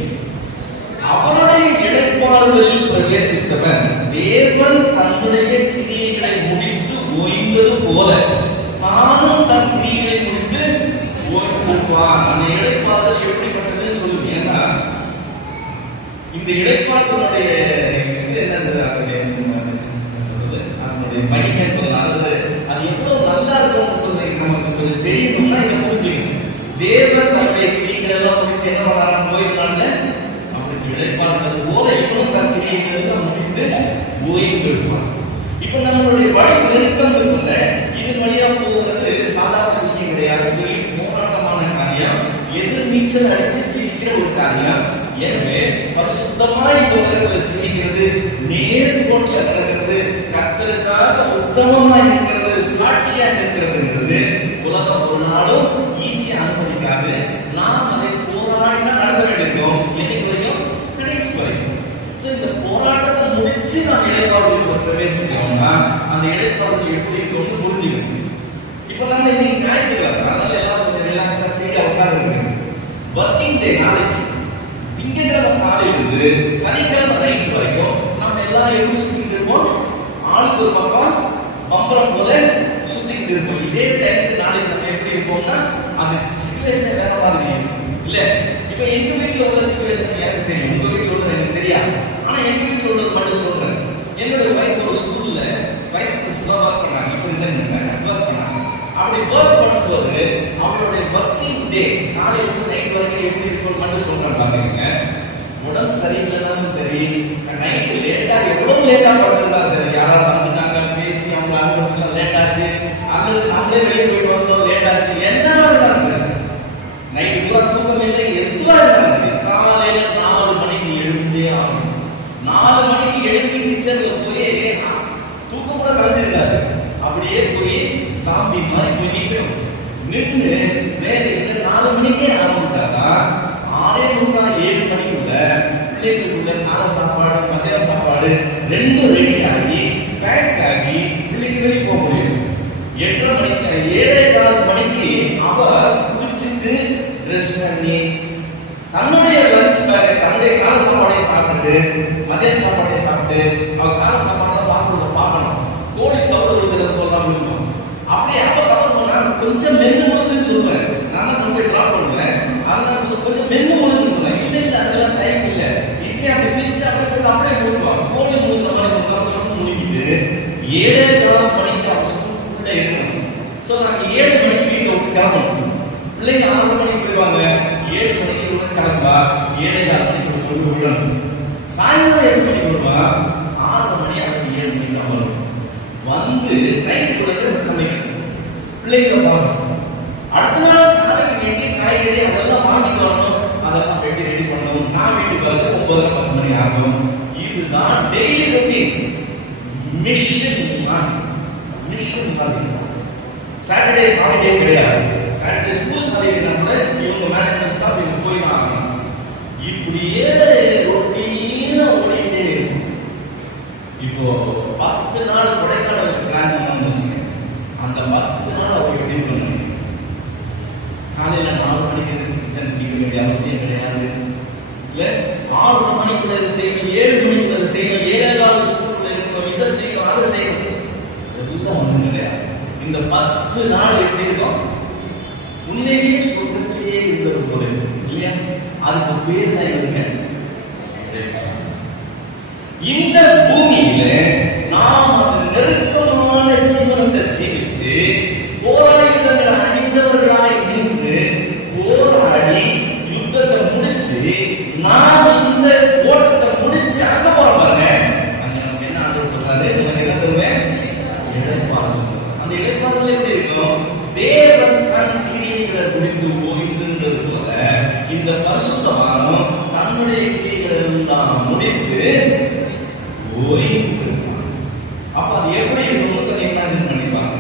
அவருடைய இளைப்பாறுதலில் பிரவேசித்தவன் தேவன் தன்னுடைய கிரியைகளை முடித்து ஓய்ந்தது போல தானும் தன் கிரியைகளை முடித்து ஓய்வான். அந்த இளைப்பாறுதல் எப்படிப்பட்டதுன்னு சொல்லுது. ஏன்னா இந்த இளைப்பாறுதலுடைய இது என்ன சொல்றது? அதனுடைய மகிமை சொல்லலாம். அது எவ்வளவு நல்லா இருக்கும்னு சொல்லி நமக்கு கொஞ்சம் தெரியணும்னா இதை புரிஞ்சுக்கணும். தேவன் தன்னுடைய கிரியைகளை எல்லாம் முடித்து என்ன பண்ணாராம்? ஓய்வுனால அவருக்கு இழைப்பார்கள் போல இவனும் தன் கிரியைகள் எல்லாம் முடித்து ஓய்ந்து இருப்பான். இப்ப நம்மளுடைய வழி நெருக்கம்னு சொல்ல இது வழியா போகிறது சாதாரண விஷயம் கிடையாது. போராட்டமான காரியம், எதிர் நீச்சல் அடிச்சு ஜீவிக்கிற ஒரு காரியம். எனவே பரிசுத்தமாய் இந்த உலகத்தில் ஜீவிக்கிறது, நேர்கோட்டில் நடக்கிறது, கர்த்தருக்காக உத்தமமாய் இருக்கிறது, சாட்சியா இருக்கிறதுங்கிறது உலகம் ஒரு நாளும் ஈஸியா அனுமதிக்காது. நாம் அதை போராடி தான் நடத்த வேண்டியிருக்கோம். என்னைக்கு வரைக்கும்? கடைசி வரைக்கும். இந்த போராட்டத்தை முடிச்சு நாம் இடைப்பாடுகள் பிரவேசிக்கிறோம்னா அந்த இடைப்பாடுகள் எப்படி இருக்கும்னு புரிஞ்சுக்கணும். இப்ப நம்ம இன்னைக்கு ஞாயிற்றுக்கிழமை, அதனால எல்லாரும் கொஞ்சம் ரிலாக்ஸா ஃப்ரீயா உட்கார்ந்து ஒர்க்கிங் டே நாளைக்கு திங்கட்கிழமை காலையிலிருந்து சனிக்கிழமை நைட் வரைக்கும் நம்ம எல்லாரும் எப்படி சுத்திட்டு இருப்போம்? ஆளுக்கு ஒரு பக்கம் பம்பரம் போல சுத்திக்கிட்டு இருப்போம். இதே டைமுக்கு நாளைக்கு நம்ம எப்படி இருப்போம்னா அந்த சிச்சுவேஷனே வேற மாதிரி இல்ல. இப்ப எங்க வீட்டுல உள்ள சிச்சுவேஷன் எனக்கு தெரியும், உங்க வீட்டுல உள்ள எனக்கு தெரியாது. ஆனா எங்க வீட்டுல உள்ளது மட்டும் சொல்றேன். என்னுடைய வைஃப் ஒரு ஸ்கூல்ல வைஸ் பிரின்சிபலா ஒர்க் பண்ணாங்க. இப்ப ரிசைன் பண்ணாங்க, ஒர்க் பண்ணாங்க. அப்படி ஒர்க் பண்ணும்போது அவங்களுடைய ஒர்க்கிங் டே காலையிலிருந்து நைட் வரைக்கும் எப்படி இருக்கும் மட்டும் சொல்றேன். பாத்தீங்க, உடம்பு சரியில்லைனாலும் சரி, நைட்டு லேட்டா எவ்வளவு லேட்டா படுறதா சரி, யாராவது வந்துட்டாங்க பேசி அவங்க அலுவலகத்துல லேட் ஆச்சு, அல்லது நம்மளே வெளியே போயிட்டு வந்தோம் லேட் ஆச்சு, என்ன இருந்தாலும் சரி, நைட்டு பூரா தூக்கம் இல்லை, எதுவா இருந்தாலும் சரி, காலையில 4 மணிக்கு எழுந்தே ஆகணும். 4 மணிக்கு எழுந்து கிச்சன்ல போய் தூக்கம் கூட கலந்துருக்காது, அப்படியே போய் சாமி மாதிரி போய் நிற்கணும். நின்று வேலைக்கு 4 மணிக்கே ஆரம்பிச்சாதான் 6:45 7 மணிக்குள்ள பிள்ளைகளுக்குள்ள காலை சாப்பாடு மதியான சாப்பாடு ரெண்டும் ரெடி ஆகி பேக் ஆகி பிள்ளைக்கு வெளியே போக முடியும். 8:30 மணிக்கு 7:15 மணிக்கு அவ குளிச்சுட்டு ட்ரெஸ் பண்ணி தன்னுடைய லஞ்ச் பேக் தன்னுடைய காலை சாப்பாடையும் சாப்பிட்டு மதியான சாப்பாடையும் சாப்பிட்டு அவ காலை சாப்பாடு சாப்பிடுறத பார்க்கணும். கோழி தவறு விழுகிறது போலாம் இருக்கும். அப்படியே அவ தவறு பண்ணா கொஞ்சம் மென்னு முழுதுன்னு சொல்லுவேன். நான் தான் கொண்டு போய் ட்ராப் பண்ணுவேன். அதனால கொஞ்சம் மென்னு முழுதுன்னு சொல்லுவேன். இல்லை இல்லை அதெல்லாம் டைம் இல்லை. இட்லி அப்படி பிரிச்சு அப்படியே போடுவான். கோழி முழுந்த மாதிரி முழுகிட்டு 7:15 மணிக்கு அவன் ஸ்கூலுக்குள்ள இருக்கணும். ஸோ நாங்கள் 7 மணிக்கு வீட்டை விட்டு கிளம்பணும். பிள்ளைங்க 6 மணிக்கு போயிடுவாங்க. 7 மணிக்கு உள்ள கிளம்பா 7:15 மணிக்கு கொண்டு விடணும். சாயந்தரம் 7 மணிக்கு வருவான். 6 மணி அதுக்கு 7 மணிக்கு தான் வரும். வந்து நைட்டு கொடுத்து சமைக்கணும், பிள்ளைங்களை பார்க்கணும். அடுத்த நாள் காலைக்கு வேண்டிய காய்கறி அதெல்லாம் வாங்கிட்டு வரணும், அதெல்லாம் வெட்டி ரெடி பண்ணணும். நான் வீட்டுக்கு வரது 9:30 மணி ஆகும். இதுதான் டெய்லி ரொட்டீன். மிஷன் மாதிரி. சாட்டர்டே ஹாலிடே கிடையாது. சாட்டர்டே ஸ்கூல் ஹாலிடேனா கூட இவங்க மேனேஜ்மெண்ட் ஸ்டாஃப் இவங்க போய் தான் ஆகணும். இப்படியே ரொட்டீனா ஓடிட்டே இருக்கும். இப்போ 10 நாள் கொடைக்கானல் பிளான் பண்ணணும்னு வச்சுக்கோங்க. அந்த 10 நாள் அவங்க எப்படி பண்ணணும்? காலையில 4 மணிக்கு எழுந்திரிச்சு கிச்சன் குடிக்க வேண்டிய அவசியம் கிடையாது. இல்ல 6 மணிக்குள்ள இதை செய்யணும், 7 மணிக்குள்ள இதை செய்யணும், 7:15 ஸ்கூலுக்குள்ள இருக்கணும், இதை செய்யணும், அதை செய்யணும், எல்லாம் ஒண்ணும் கிடையாது. இந்த 10 நாள் எப்படி இருக்கும்? உண்மையிலேயே சொர்க்கத்திலேயே இருந்தது போல இல்லையா? அதுக்கு பேர் தான் இருங்க. இந்த பூமியில நாம் அந்த நெருக்கமான ஜீவனத்தை ஜீவிச்சு போராயுதங்களை அணிந்தவர்களாய் நின்று போராடி யுத்தத்தை முடிச்சு நாம் இந்த ஓட்டத்தை முடிச்சு அங்க போறோம் பாருங்க. அங்க நமக்கு என்ன ஆண்டு சொல்றாரு? நமக்கு என்ன தருவேன்? இழைப்பாறுதல். அந்த இழைப்பாறுதல் எப்படி இருக்கும்? தேவன் தன் கிரியைகளை முடித்து ஓய்ந்திருந்தது போல இந்த பரிசுத்தவானும் தன்னுடைய கிரியைகளை தான் முடித்து ஓய்ந்து. அப்ப அது எப்படி இருக்கும்? இமேஜின் பண்ணிப்பாங்க.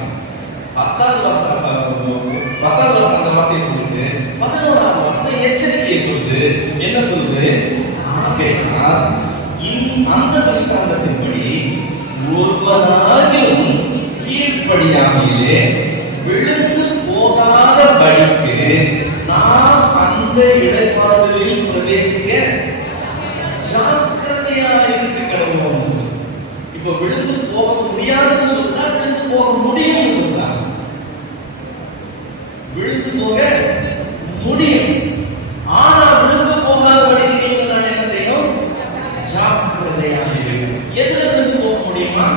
10வது வசனம் அந்த வார்த்தையை சொல்லுது. 11வது வசனம் எச்சரிக்கையை சொல்லுது. என்ன சொல்லுது? ஆகையால் அந்த திருஷ்டாந்தத்தின்படி ஒருவனாகிலும் கீழ்ப்படியாமையிலே விழுந்து போகாத படிக்கு நாம் அந்த இடைப்பாறுதலில் பிரவேசிக்க ஜாக்கிரதையா இருக்க கடவுள். இப்ப விழுந்து போக முடியாதுன்னு சொல்றா, விழுந்து போக முடியும்னு சொல்றா. விழுந்து போக முடியும், ஆனா விழுந்து போகாதபடிக்கு நீங்க நான் என்ன செய்யணும்? ஜாக்கிரதையா இருக்கு. எதுல விழுந்து போக முடியுமா?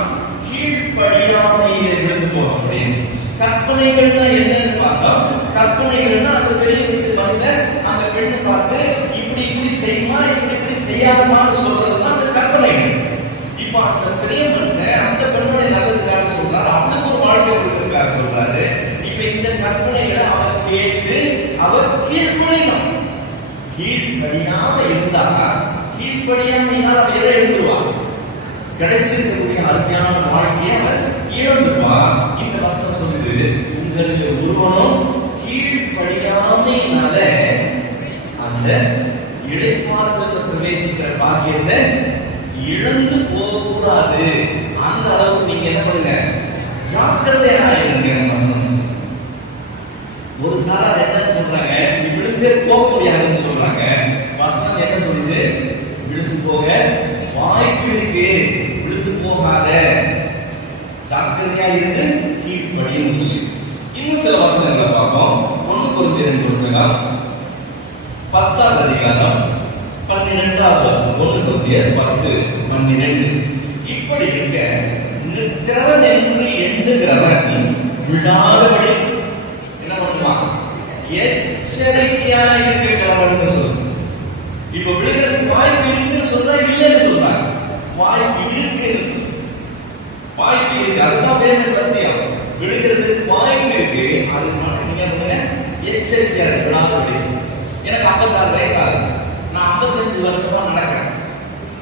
கீழ்ப்படியாமையிலே விழுந்து போக முடியும். கற்பனைகள்னா என்னன்னு பார்த்தா, கற்பனைகள்னா அந்த பெரிய வீட்டு மனுஷன் அந்த பெண்ணு பார்த்து இப்படி இப்படி செய்யுமா, இப்படி இப்படி செய்யாதமான்னு சொல்றதுதான் அந்த கற்பனை. இப்ப அந்த பெரிய மனுஷன் அந்த பெண்ணுடைய நல்லதுக்காக சொல்றாரு, அவனுக்கு ஒரு வாழ்க்கை கொடுத்திருக்காரு சொல்றாரு. இப்ப இந்த கற்பனைகளை அவர் கேட்டு அவர் கீழ்ப்படியணும். கீழ்ப்படியாம இருந்தா, கீழ்ப்படியாம அவன் எதை எழுதுவான்? கிடைச்சிருக்கக்கூடிய அருமையான வாழ்க்கையை அவன் இழந்துருவான். இந்த வசனம் சொல்லுது, உங்களுக்கு ஒருவனும் கீழ்ப்படியாமையினால அந்த இடைப்பாறுதல் பிரவேசிக்கிற பாக்கியத்தை இழந்து போகக்கூடாது. அந்த அளவுக்கு நீங்க என்ன பண்ணுங்க, ஜாக்கிரதையா இருங்க. வசனம் ஒரு சாரார் என்ன சொல்றாங்க, விழுந்தே போக முடியாதுன்னு சொல்றாங்க. வசனம் என்ன சொல்லுது, விழுந்து போக வாய்ப்பு இருக்கு, விழுந்து போகாத, ஜாக்கிரதையா இருந்து கீழ்ப்படின்னு சொல்லி இன்னும் சில வசனங்களை பார்ப்போம். 1 கொரிந்தியர் புத்தகம் 10ஆம் அதிகாரம் 12ஆவது வசனம். 1 கொரிந்தியர் 10:12. இப்படி இருக்க நிற்கிறவன் என்று எண்ணுகிறவன் விழாதபடி என்ன பண்ணுவான், எச்சரிக்கையா இருக்க கடவுள்னு சொல்லுங்க. இப்ப விழுகிறதுக்கு வாய்ப்பு இருக்குன்னு சொல்றா, இல்லைன்னு சொல்றாங்க. வாய்ப்பு இருக்குன்னு சொல்ற, வாய்ப்பு இருக்கு, அதுதான் வேத சத்தியம். விழுகிறதுக்கு வாய்ப்பு இருக்கு, அதுக்கு நீங்க எச்சரிக்கையா விழாதபடி. எனக்கு 56 வயசு ஆகுது, நான் 55 வருஷமா நடக்கிறேன்.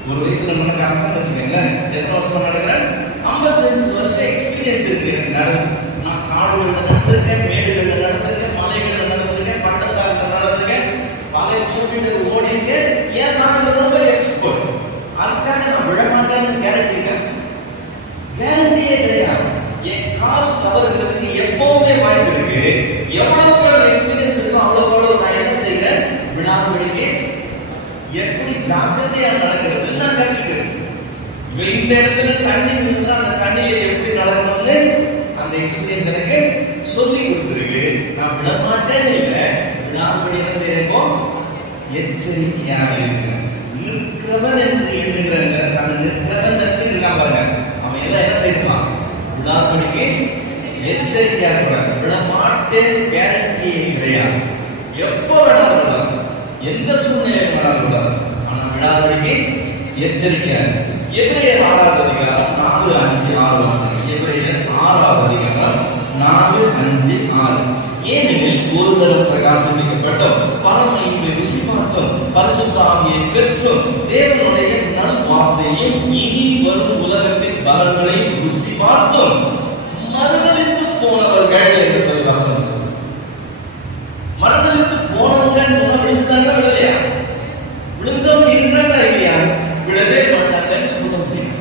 ஒரு வயசுல நடக்க ஆரம்பிச்சா வச்சுக்கோங்களேன், எத்தனை வருஷமா நடக்கிறேன், 55 வருஷம் எக்ஸ்பீரியன்ஸ் இருக்கு எனக்கு நடந்து. நான் காடுகள்ல நடந்திருக்கேன், மேடுகள்ல நடந்திருக்கேன், மலைகள்ல நடந்திருக்கேன், பள்ளத்தாக்குல நடந்திருக்கேன், பல கிலோமீட்டர் ஓடி இருக்கேன். ஏன் நான் ரொம்ப எக்ஸ்பர்ட், அதுக்காக நான் விழமாட்டேன்னு கேரண்டி கேரண்டியே கிடையாது. என் கால் தவறுகிறதுக்கு எப்பவுமே வாய்ப்பு இருக்கு. எவ்வளவு எக்ஸ்பீரியன்ஸ் இருக்கோ அவ்வளவு நான் என்ன செய்கிறேன், விழாதபடிக்கு எப்படி ஜாக்கிரதையா நடக்கிறது நான் கற்றுக்கிறேன். இந்த இடத்துல தண்ணி விழுந்தா அந்த தண்ணியில எப்படி நடக்கணும்னு அந்த எக்ஸ்பீரியன்ஸ் எனக்கு சொல்லி கொடுத்துருக்கு. நான் விழமாட்டேன்னு இல்லை, விழாதபடி என்ன செய்யறப்போ எச்சரிக்கையாக இருக்கிறேன். நிற்கிறவன் என்று எண்ணுகிறேன், நான் நிற்கிறவன் நினைச்சிருக்கான் பாருங்க, அவன் எல்லாம் என்ன செய்வான், விழாதபடிக்கு எச்சரிக்கையா இருக்கிறார். விழமாட்டேன் கேரண்டியே கிடையாது. எப்போ விழாது, எந்த சூழ்நிலையில் விழாது, ஆனா விழாதபடிக்கு எச்சரிக்கையா. எபிரேயர் 6ஆம் அதிகாரம் 4, 5, 6 வசனம். எபிரேயர் 6ஆம் அதிகாரம் 4, 5, 6. ஏனெனில் ஒரு தரம் பிரகாசிக்கப்பட்டோம், பரம ருசி பார்த்தோம், பரிசுத்த ஆவியை பெற்றோம், தேவனுடைய நல் வார்த்தையும் இனி வரும் உலகத்தின் பலன்களையும் ருசி பார்த்தோம், மறுதலித்து போனவர்கள் என்று சொல்லி வாசனம் சொல்லுங்க. மறுதலித்து போனவர்கள் விழுந்தாங்க இல்லையா, விழுந்தவங்க இருக்கிறாங்க இல்லையா, விழவே மாட்டாங்கன்னு சொல்ல முடியும்.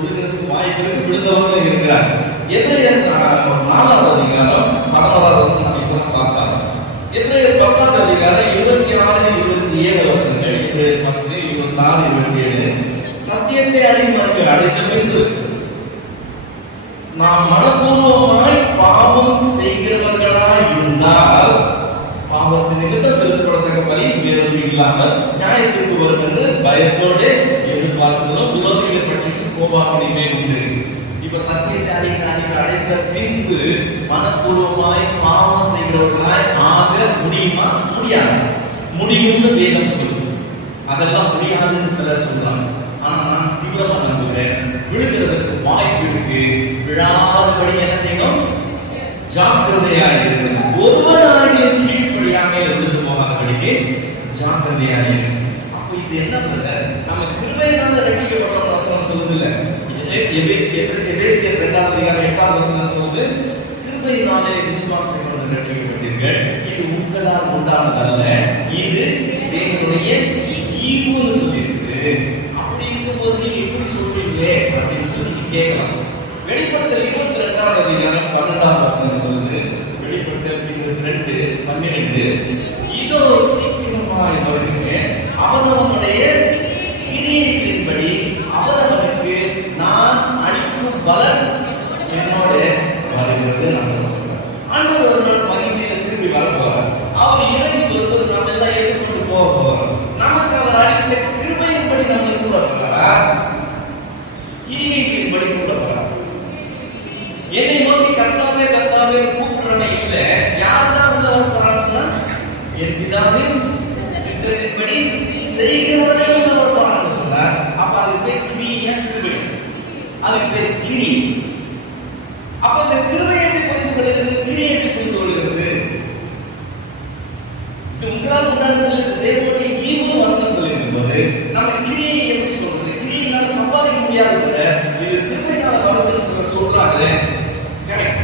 விழுகிறதுக்கு வாய்ப்பு இருக்கு, விழுந்தவர்கள் இருக்கிறார். எபிரேயர் 4ஆம் அதிகாரம் 11ஆவது வசனம் நம்ம இப்பதான் பார்த்தோம். எபிரேயர் 10ஆம் அதிகாரம் 26, 27 வசனங்கள். எபிரேயர் 10, 26, 27. சத்தியத்தை அறிமுறைகள் அடைந்த பின்பு நாம் மனப்பூர்வமாய் பாவம் செய்கிறவர்களாய் இருந்தால் பாவத்தின் நிமித்தம் செலுத்தப்படத்தக்க பலி வேறொரு இல்லாமல் நியாயத்திற்கு வரும் என்று பயத்தோடு எதிர்பார்க்கிறோம். விரோதிகளை பட்சிக்கு கோபாக்கினை உண்டு. இப்ப சத்தியத்தை அறிஞர் அடைந்த பின்பு மனப்பூர்வமாய் பாவம் செய்கிறவர்களாய் ஆக முடியுமா? முடியாது. முடியும்னு வேதம் சொல்லுது. அதெல்லாம் முடியாதுன்னு சிலர் சொல்றாங்க. ஆனா நான் தீவிரமா நம்புகிறேன், விழுகிறதுக்கு வாய்ப்பு இருக்கு. விழாதபடி என்ன செய்யணும், ஜாக்கிரதையாக இருக்கணும். ஒருவராகிய கீழ்ப்படியாமல் விழுந்து போகாதபடிக்கு ஜாக்கிரதையாக இருக்கணும். அப்ப இது என்ன பண்ற, நம்ம கிருபையினால ரட்சிக்கப்பட்டோம் வசனம் சொல்லுது இல்ல. எபேசியர் 2ஆம் அதிகாரம் 8ஆம் வசனம் சொல்லுது, கிருபையினாலே விசுவாசத்தை கொண்டு ரட்சிக்கப்பட்டீர்கள், இது உங்களால் உண்டானதல்ல, இது தேவனுடைய ஈவுன்னு சொல்லியிருக்கு. அப்படி இருக்கும்போது நீங்க எப்படி சொல்றீங்களே அப்படின்னு சொல்லி நீங்க கேட்கலாம். வெளிப்படுத்தல் 22ஆம் அதிகாரம் 12ஆம் வசனம் சொல்லுது, வெளிப்படுத்தல் 22:12, இதோ சீக்கிரமாய் வருகிறேன், அவனவனுடைய கிரியைகளின்படி அவனவனுக்கு நான் அளிக்கும் பலன் என்னோட வருகிறது. நான் சொல்றேன், ஆண்டவர் ஒரு நாள் மகிமையில திரும்பி வர போறார். அவர் இறங்கி வரும்போது நாம் எல்லாம் ஏற்றுக்கொண்டு போக போறோம். நமக்கு அவர் அளித்த கிருபையின்படி நம்ம கூட போறாரா, கிரியைகளின்படி கூட போறார். என்னை நோக்கி கர்த்தாவே கர்த்தாவே கூப்பிடுறவன் இல்ல, யாருதான் உள்ள வர போறாங்கன்னா என் பிதாவின் சித்தத்தின்படி செய்கிறவர்கள் அவர் பாராட்டு சொன்னார். அப்ப அதுக்கு பேர் கிரியா கிருபை, அதுக்கு பேர் கிரி. அப்ப இந்த கிருபை எப்படி புரிந்து கொள்கிறது, கிரியை எப்படி புரிந்து கொள்கிறது? இது உங்களால் உண்டானதில் தேவனுடைய ஈவு வசனம் சொல்லியிருக்கும் போது நம்ம கிரியை எப்படி சொல்றது? கிரியினால சம்பாதிக்க முடியாதது, இது கிருபையினால வருதுன்னு சிலர் சொல்றாங்களே, கரெக்ட்.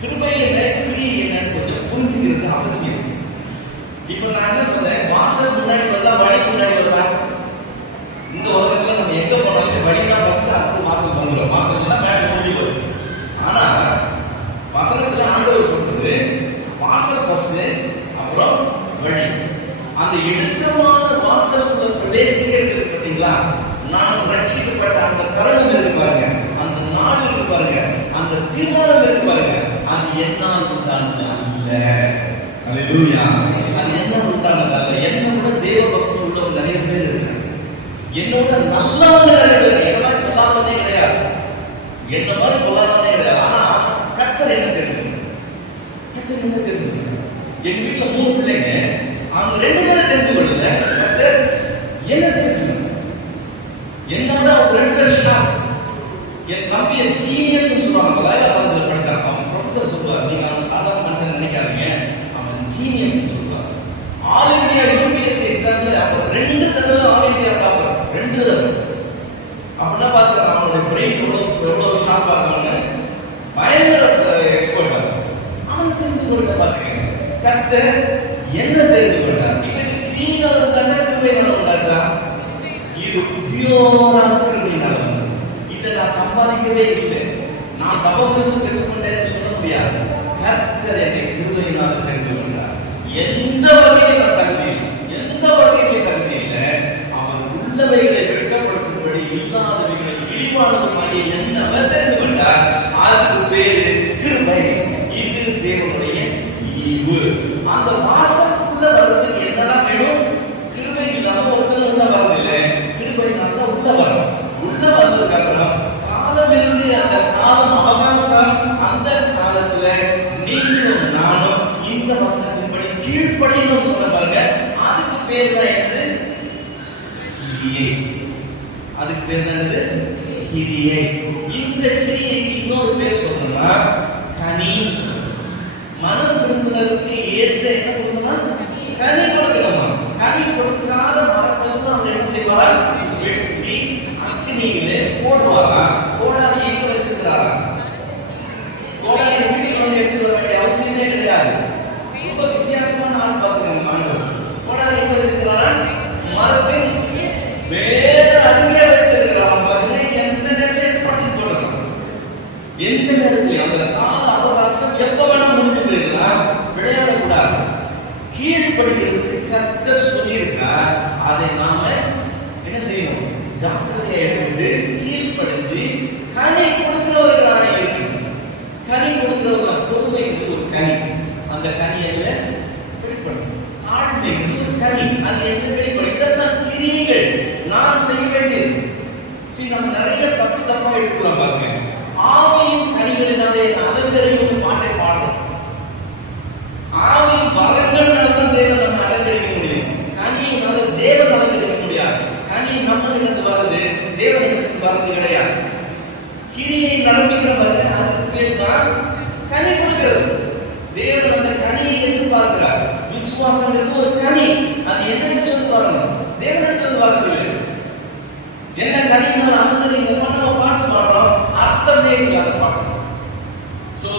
கிருபை என்ன கிரி என்னன்னு கொஞ்சம் புரிஞ்சுக்கிறது அவசியம். இப்ப நான் என்ன சொல்றேன், வாசல் முன்னாடி வந்தா வழி முன்னாடி வந்தா, இந்த உலகத்துல நம்ம எங்க போனாலும் வழிதான் ஃபர்ஸ்ட், அடுத்து வாசல் வந்துடும். வாசல் தான் மேல மூடி வச்சு. ஆனா வசனத்துல ஆண்டவர் சொல்றது வாசல் ஃபர்ஸ்ட், அப்புறம் வழி. அந்த இடுக்கமான வாசலுக்குள்ள பிரவேசிக்கிறது பார்த்தீங்களா, நான் ரட்சிக்கப்பட்ட அந்த தருணம் இருக்கு பாருங்க, அந்த நாள் இருக்கு பாருங்க, அந்த தீர்மானம் இருக்கு பாருங்க, அது என்னால் உண்டானது அல்ல. அல்லேலூயா. அது என்னால் உண்டானது அல்ல. என்னோட தேவ பக்தி உள்ள நிறைய பேர் இருக்காங்க, என்னோட நல்லவங்க நிறைய பேர், என்ன மாதிரி பொல்லாதவனே கிடையாது, என்ன மாதிரி பொல்லாதவனே கிடையாது. ஆனா கர்த்தர் என்ன தெரியும், கர்த்தர் என்ன தெரியும். எங்க வீட்டுல 3 பிள்ளைங்க, அவங்க 2 பேரும் தெரிந்து கொள்ளல, கர்த்தர் என்ன தெரியும். என்னோட அவங்க 2 பேர் ஷார்ப். என் தம்பியை ஜீனியஸ் சொல்லுவாங்க, லயோலாவில் படிச்சாங்க. அவன் ப்ரொஃபசர் சொல்லுவார், நீங்க அவன் சாதாரண மனுஷன் நினைக்காதீங்க, அவன் ஜீனியஸ் சொல்லுவார். ஆல் இந்தியா யூபிஎஸ்சி எக்ஸாம்ல அப்ப 2 தடவை ஆல் இந்தியா டாப்பர், 2 தடவை. அப்படின்னா பாத்துக்கலாம் அவனுடைய பிரெயின் எவ்வளவு ஷார்ப்பா இருக்கான்னு, பயங்கர எக்ஸ்பர்ட்டா. அவன் தெரிந்து கொள்ள பாத்துக்கங்க, கர்த்தர் என்ன தெரிந்து கொண்டார். இப்ப இது கிரீனால உண்டாச்சா கிருபையினால உண்டாச்சா? இது பியூரா கிருபையினால. இதை நான் சம்பாதிக்கவே இல்லை, நான் தவமிருந்து பெற்றுக்கொண்டேன்னு சொல்ல முடியாது. கர்த்தர் என்னை கிருபையினால தெரிந்து கொண்டார். எந்த வகையில் நான் தகுதி இல்லை, எந்த வகையிலே தகுதி இல்லை. அவர் உள்ளவைகளை வெட்கப்படுத்தும்படி இல்லாதவைகளை இழிவானதுமாகி என்னவர் தெரிந்து கொண்டார். அதுக்கு பேரு கிருபை. இது தேவனுடைய ஈவு. அந்த வாசலுக்குள்ள வர்றதுக்கு என்னதான் வேணும்? கிருபை இல்லாம ஒருத்தர் உள்ள வரதில்லை, கிருபையினால உள்ள வரும். உள்ள வந்ததுக்கு அப்புறம் காலம் இருந்து அந்த காலம் அவகாசம், அந்த காலத்துல நீங்களும் நானும் இந்த வசனத்தின்படி கீழ்ப்படியணும் சொல்ல பாருங்க. அதுக்கு பேர் தான் என்னது? கிரியை. அதுக்கு பேர் தான் என்னது? கிரியை. இந்த கிரியைக்கு இன்னொரு பேர் சொல்லணும்னா கனி. மனம் திரும்புவதற்கு ஏற்ற என்ன கொடுக்கணும்? கனி கொடுக்கணுமா? கனி கொடுக்காத மரத்தெல்லாம் அவர் என்ன செய்வாரா? வெட்டி அக்னியிலே போடுவாரா? கோடாரி எங்க வச்சிருக்கிறாரா? கோடாரி வீட்டுக்கு வந்து எடுத்துட்டு வர வேண்டிய அவசியமே கிடையாது. ரொம்ப வித்தியாசமான ஆள் பார்த்துக்கங்க மாணவர். கோடாரி எங்க வச்சிருக்கிறாரா? மரத்தின் வேற அருகே வைத்திருக்கிறார். எந்த நேரத்தில் பட்டு போடலாம், எந்த நேரத்திலையும் அந்த கால அவகாசம் எப்ப வேணா முடிஞ்சு போயிருக்கலாம். விளையாடக்கூடாது. கீழ்ப்படுகிறது கர்த்தர் சொல்லியிருக்கார். அதை நாம என்ன செய்யணும்? ஜாக்கிரதையா எடுத்து கீழ்ப்படுத்தி கனி கொடுக்கிறவர்களாக இருக்கணும். கனி கொடுக்கிறவர்கள் பொறுமை ஒரு கனி. அந்த கனியில வெளிப்படும் தாழ்மை ஒரு கனி. அது என்ன வெளிப்படும்? இதெல்லாம் கிரியைகள் நான் செய்ய வேண்டியது. சரி, நம்ம நிறைய தப்பா எடுத்துக்கலாம் பாருங்க. ஆவியின் கனிகளினாலே அலங்கரிக்கும் பாட்டை பாடுறோம். ஆவியின் வரங்கள்னால தான் தேவன் நம்ம அலங்கரிக்க முடியும். கனியினால தேவன் அலங்கரிக்க முடியாது. கனி நம்மளிடத்து வருது, தேவனிடத்து வருது கிடையாது. கிரியை நடப்பிக்கிற பாருங்க, அதுக்கு பேர் தான் கனி கொடுக்கிறது. தேவன் அந்த கனியை எதிர்பார்க்கிறார். விசுவாசங்கிறது ஒரு கனி. அது என்னிடத்திலிருந்து வரணும்? தேவனிடத்திலிருந்து வரதில்லை. என்ன கனியினால அலங்கரிக்க நம்ம பாட்டு பாடுறோம், அர்த்தமே இல்லாத பாட்டு. சோ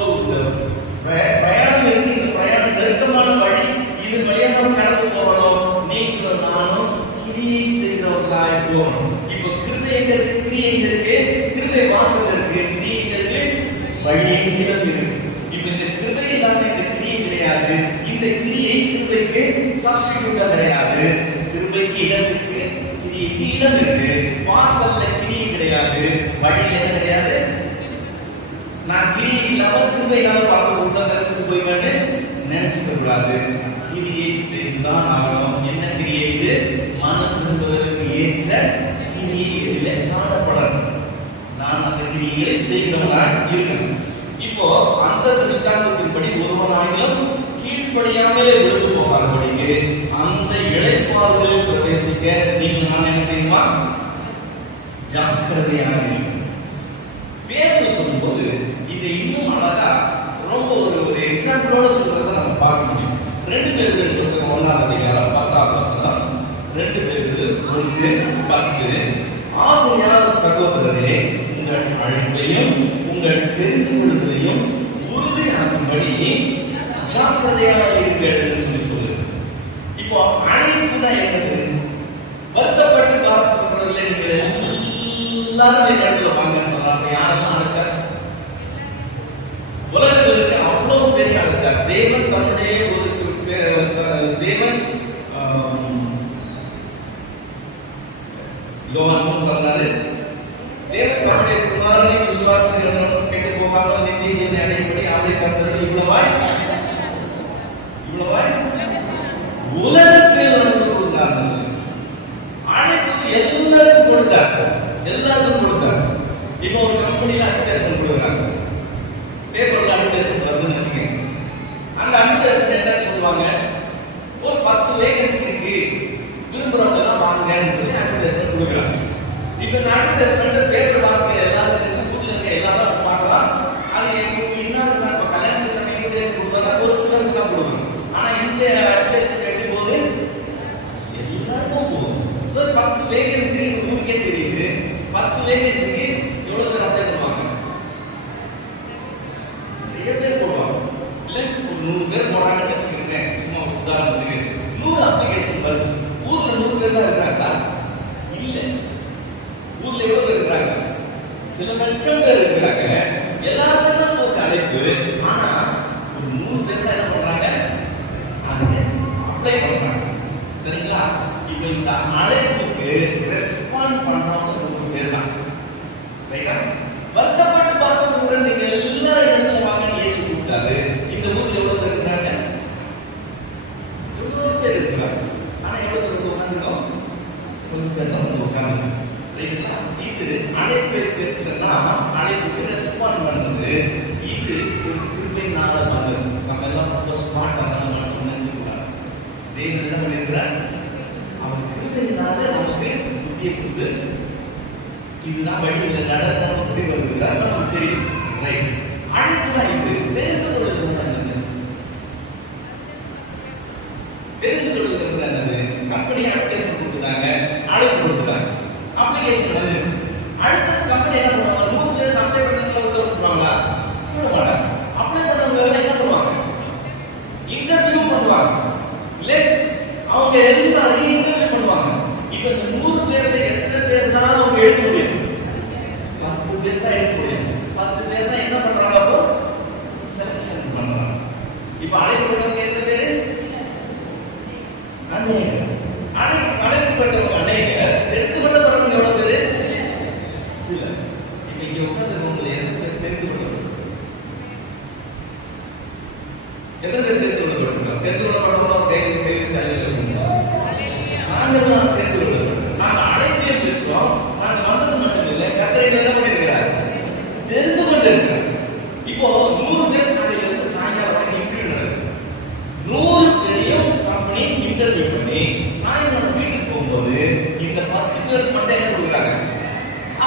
பிரயாணம் இருக்கு, இந்த பிரயாணம் நெருக்கமான வழி, இது வழியா நம்ம கடந்து போகணும். நீங்களும் நானும் கிரியை செய்கிறவர்களாக போகணும். இப்ப கிருபைங்கிறது கிரியை இருக்கு, கிருபை வாசல் இருக்கு, கிரியைங்கிறது வழியிலும் இருக்கு. இப்ப இந்த கிருபை இல்லாம இந்த கிரியை கிடையாது. இந்த கிரியை கிருபைக்கு சப்ஸ்டிட்யூட்டா கிடையாது. கிருபைக்கு இடம் இருக்கு, கிரியைக்கு இடம் இருக்கு. வாசல்ல கிரியை கிடையாது, வழியில என்ன கிடையாது. நான் கிரியை இல்லாம கிருபை இல்லாம பார்க்க உள்ள போய்ட்டு நினைச்சுக்க கூடாது. கிரியை செய்துதான் ஆகணும். என்ன கிரியை இது? மனம் திரும்புவதற்கு ஏற்ற கிரியை இதிலே காணப்படணும். நான் அந்த கிரியைகளை செய்கிறவனாக இருக்கணும். இப்போ அந்த திருஷ்டாந்தத்தின்படி ஒருவனாயிலும் கீழ் கீழ்ப்படியாமலே விழுந்து போகாதபடிக்கு அந்த இளைப்பாறுதலில் பிரவேசிக்க நீங்கள் நான் என்ன செய்யுமா? ஜாக்கிரதையாக இருக்கும். பேதுரு சொல்லும்போது இதை இன்னும் அழகா ரொம்ப ஒரு எக்ஸாம்பிளோட சொல்றதை நம்ம பார்க்க முடியும். 2 பேர்கள் புத்தகம் 1ஆம் அதிகாரம் 10ஆம் வசனம். 2 பேர்கள் 1:10. ஆகையால் சகோதரரே, உங்கள் அழைப்பையும் உங்கள் தெரிந்து கொள்வதையும் உறுதியாக்கும்படி ஜாக்கிரதையாக இருங்கள் என்று சொல்லு. இப்போ அழைப்புனா என்னது? வருத்தப்பட்டு பார்த்து சொல்றதுல நீங்க எல்லாரும் இந்த இடத்துல வாங்கன்னு சொல்றாங்க. யாரெல்லாம் அழைச்சார்? உலகத்தில் இருக்க அவ்வளவு பேரை அழைச்சார். தேவன் தன்னுடைய தேவன் யோவான் தந்தாரு. தேவன் தன்னுடைய குமாரனை விசுவாசிக்கிறவர்களும் கெட்டு போகாமல் நித்திய ஜீவனை அடையும்படி அவரை தந்தார். இவ்வளவாய் உலகத்தில் வந்து கொடுத்தார். அழைப்பு எல்லாருக்கும் கொடுத்தார். இப்போ ஒரு கம்பெனில அட்வர்டைஸ்மென்ட் கொடுக்குறாங்க. பேப்பர்ல அட்வர்டைஸ்மென்ட் வருதுன்னு வச்சுக்கோங்க. அந்த அட்வர்டைஸ்மென்ட் என்ன சொல்லுவாங்க? ஒரு 10 வேகன்சி இருக்கு, விரும்புறவங்க எல்லாம் வாங்கன்னு சொல்லி அட்வர்டைஸ்மென்ட் கொடுக்குறாங்க. இப்போ இந்த அட்வர்டைஸ்மென்ட் பேப்பர் வாசிக்கிற எல்லாரும் ஊர்ல இருக்க எல்லாரும் பார்க்கலாம். அது இன்னொரு கல்யாணத்துக்கு இன்விடேஷன் கொடுத்தா ஒரு சிலருக்கு தான் கொடுக்கணும். ஆனா இந்த அட்வர்டைஸ்மென்ட் எப்படி போகுது? எல்லாருக்கும் போகுது. சோ 10 வேகன்சி உங்களுக்கே தெரியுது. 10 வேகன்சிக்கு எவ்வளவு பேர் அப்ளை பண்ணுவாங்க? நிறைய பேர் போடுவாங்க. இல்ல ஒரு 100 பேர் போறாங்கன்னு வச்சுக்கோங்க. சும்மா உதாரணத்துக்கு 100 அப்ளிகேஷன் வருது. ஊர்ல 100 பேர் தான் இருக்காங்களா? இல்ல. ஊர்ல எவ்வளவு பேர் இருக்காங்க? சில லட்சம் பேர் இருக்காங்க. எல்லாருக்கும் தான் போச்சு அழைப்பு. ஆனா ஒரு 100 பேர் தான் என்ன பண்றாங்க? அப்ளை பண்றாங்க. சரிங்களா? இப்போ இந்த அழைப்புக்கு ரெஸ்பாண்ட் பண்றவங்க 100 பேர் தான். ரைட்டா? வருத்தப்பட்டு பார்த்து சொல்றேன், நீங்க எல்லாரும் இடத்துல வாங்கன்னு இயேசு கூப்பிட்டாரு. இந்த ஊர்ல எவ்வளவு பேர் இருக்காங்க? எவ்வளவு பேர் இருக்காங்க. ஆனா எவ்வளவு பேர் வந்து உட்காந்துருக்கோம்? கொஞ்சம் பேர் தான் வந்து உட்காந்துருக்கோம். ரைட்டுங்களா? இது அழைப்பு பெற்றுன்னா அழைப்புக்கு ரெஸ்பாண்ட் பண்றது. இது ஒரு கிருபையினால வந்தது. நம்ம எல்லாம் ரொம்ப ஸ்மார்ட்டாக நம்ம நினைச்சுக்கூடாது. தேவன் என்ன பண்ணியிருக்கிறார்? அவன் கிருபையினால நமக்கு புத்தியை கொடுத்து இதுதான் வழியில் நடந்த புத்தி வருகிறார் நமக்கு தெரியும். ரைட்? அழைப்பு தான் இது. தெரிந்து கொள்வது என்னது? தெரிந்து கொள்வது என்னது? கம்பெனி அட்வர்டைஸ்மென்ட் கொடுத்தாங்க, அழைப்பு கொடுத்தாங்க, அப்ளிகேஷன் வந்துச்சு. அடுத்த கம்பெனி என்ன பண்ணுவாங்க? 100 பேருக்கு அப்ளை பண்ணதுல விட்டுருவாங்களா? சொல்ல மாட்டாங்க. அப்ளை பண்ணவங்க என்ன பண்ணுவாங்க? இன்டர்வியூ பண்ணுவாங்க. இல்ல அவங்க எல்லாரையும் இன்டர்வியூ பண்ணுவாங்க. இப்ப இந்த 100 பேர்ல எத்தனை பேர் தான் அவங்க எழுத முடியும்? 10 பேர் தான் எழுத முடியும். 10 பேர் தான் என்ன பண்றாங்க? அப்போ செலக்ஷன் பண்றாங்க. இப்ப அழைக்கப்பட்டவங்க எத்தனை பேரு? அநேகர். அழைக்கப்பட்டவங்க அநேகர். எடுத்துக்கொள்ளப்படுறவங்க எவ்வளவு பேரு? சிலர். இப்ப இங்க உட்கார்ந்து எத்தனை பேர் தெரிந்து கொள்ளப்படும்? எத்தனை பேர் தெரிந்து கொள்ளப்பட்டிருக்கோம்? தெரிந்து கொள்ளப்பட்டவங்க தெரிந்து நாங்கள் அழைப்பை பெற்றோம். நாங்கள் வந்தது மட்டும் இல்லை, கர்த்தர் என்ன பண்ணிருக்கிறார்? தெரிந்து கொண்டு இருக்கிறார். இப்போ 100 பேர் காலையில இருந்து சாயங்காலம் வரைக்கும் இன்டர்வியூ நடக்குது. 100 பேரையும் கம்பெனி இன்டர்வியூ பண்ணி சாயங்காலம் வீட்டுக்கு போகும்போது இந்த 10 பேர் மட்டும் என்ன கொடுக்குறாங்க?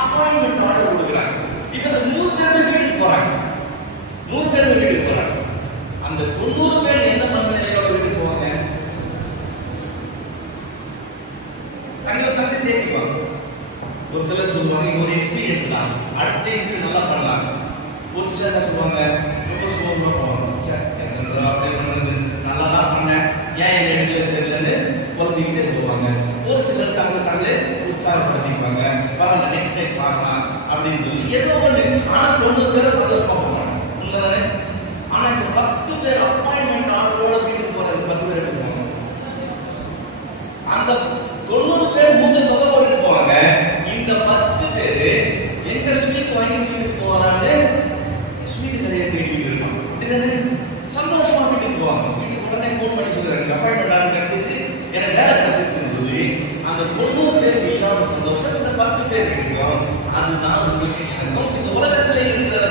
அப்பாயின்மெண்ட் ஆர்டர் கொடுக்குறாங்க. இப்ப இந்த 100 பேருமே வீட்டுக்கு போறாங்க. 100 பேருமே வீட்டுக்கு போறாங்க. அந்த 90 பேர் என்ன பண்ண நிலையோட வீட்டுக்கு போவாங்க? தங்களை தேடிக்குவாங்க. ஒரு சிலர் சொல்லுவாங்க ஒரு எக்ஸ்பீரியன்ஸ் தான், அடுத்த இது நல்லா பண்ணலாம். ஒரு சிலர் என்ன சொல்லுவாங்க? ரொம்ப சோர்வா போவாங்க. நல்லா தான் பண்ணேன், ஏன் என் இடத்துல தெரியலன்னு குழந்தைகிட்டே போவாங்க. ஒரு சிலர் தங்களை உற்சாகப்படுத்திக்குவாங்க. பரவாயில்ல, நெக்ஸ்ட் டைம் பார்க்கலாம் அப்படின்னு சொல்லி ஏதோ ஒன்று. ஆனா 90 பேரை சந்தோஷமா போவாங்க. உண்மைதானே? ஆனா இந்த 10 பேர் அப்பாயின்மெண்ட் ஆர்டரோட வீட்டுக்கு போற 10 பேர் எடுப்பாங்க. அந்த 90 பேர் மூணு தொகை போட்டு போவாங்க. இந்த 10 பேரு எங்க ஸ்வீட் வாங்கிட்டு போவாங்க? ஸ்வீட் நிறைய தேடிட்டு இருப்பாங்க. அப்படிதானே? சந்தோஷமா வீட்டுக்கு போவாங்க. வீட்டுக்கு உடனே போன் பண்ணி சொல்றாங்க, அப்பாயின்மெண்ட் ஆர்டர் கிடைச்சிச்சு, எனக்கு வேலை கிடைச்சிருச்சுன்னு சொல்லி அந்த 90 பேர் இல்லாத சந்தோஷம் இந்த 10 பேர் இருக்கும். அதுதான் உங்களுக்கு எனக்கும் இந்த உலகத்துல இருக்கிற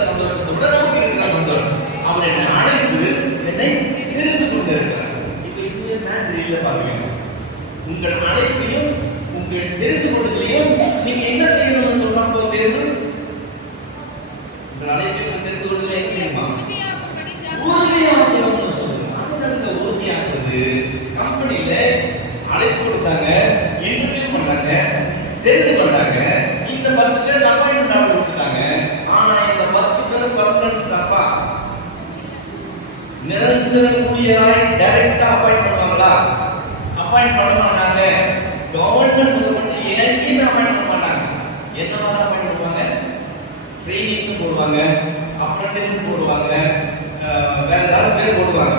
ஊழியராய் டைரக்டா அப்பாயிண்ட் பண்ணுவாங்களா? அப்பாயிண்ட் பண்ண மாட்டாங்க. கவர்மெண்ட் முதல்ல எங்கேயுமே அப்பாயிண்ட் பண்ண மாட்டாங்க. என்ன மாதிரி அப்பாயிண்ட் பண்ணுவாங்க? ட்ரைனிங் போடுவாங்க, அப்ரண்டிஸ் போடுவாங்க, வேற ஏதாவது பேர் போடுவாங்க.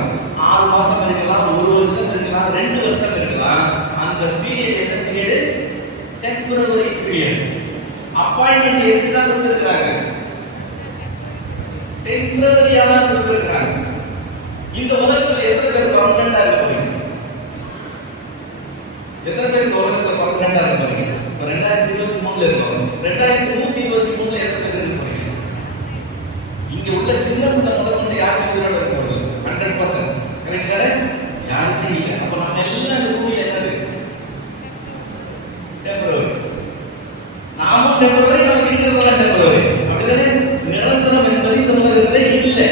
6 மாசம் இருக்கலாம், 1 வருஷம் இருக்கலாம், 2 வருஷம் இருக்கலாம். அந்த பீரியட் என்ன பீரியட்? Temporary period. அப்பாயின்மெண்ட் எதுக்கு தான் கொடுத்திருக்காங்க? டெம்பரரியா தான் கொடுத்திருக்காங்க. இந்த உலகத்துல எத்தனை பேர் பர்மனண்டா இருக்காங்க? எத்தனை பேர் உலகத்துல பர்மனண்டா இருக்காங்க? இப்ப 2023ல இருக்கோம். 2123ல எத்தனை பேர் இருக்காங்க? இங்க உள்ள சின்ன பிள்ளை முதல்ல யாருக்கு உயிரோட இருக்காங்க? 100% கரெக்ட் தானே? யாருமே இல்லை. அப்ப நம்ம எல்லாம் இந்த பூமி என்னது? டெம்பரரி. நாமும் டெம்பரரி, நம்ம இருக்கிறதெல்லாம் டெம்பரரி. அப்படிதானே? நிரந்தரம் என்பது இந்த உலகத்திலே இல்லை.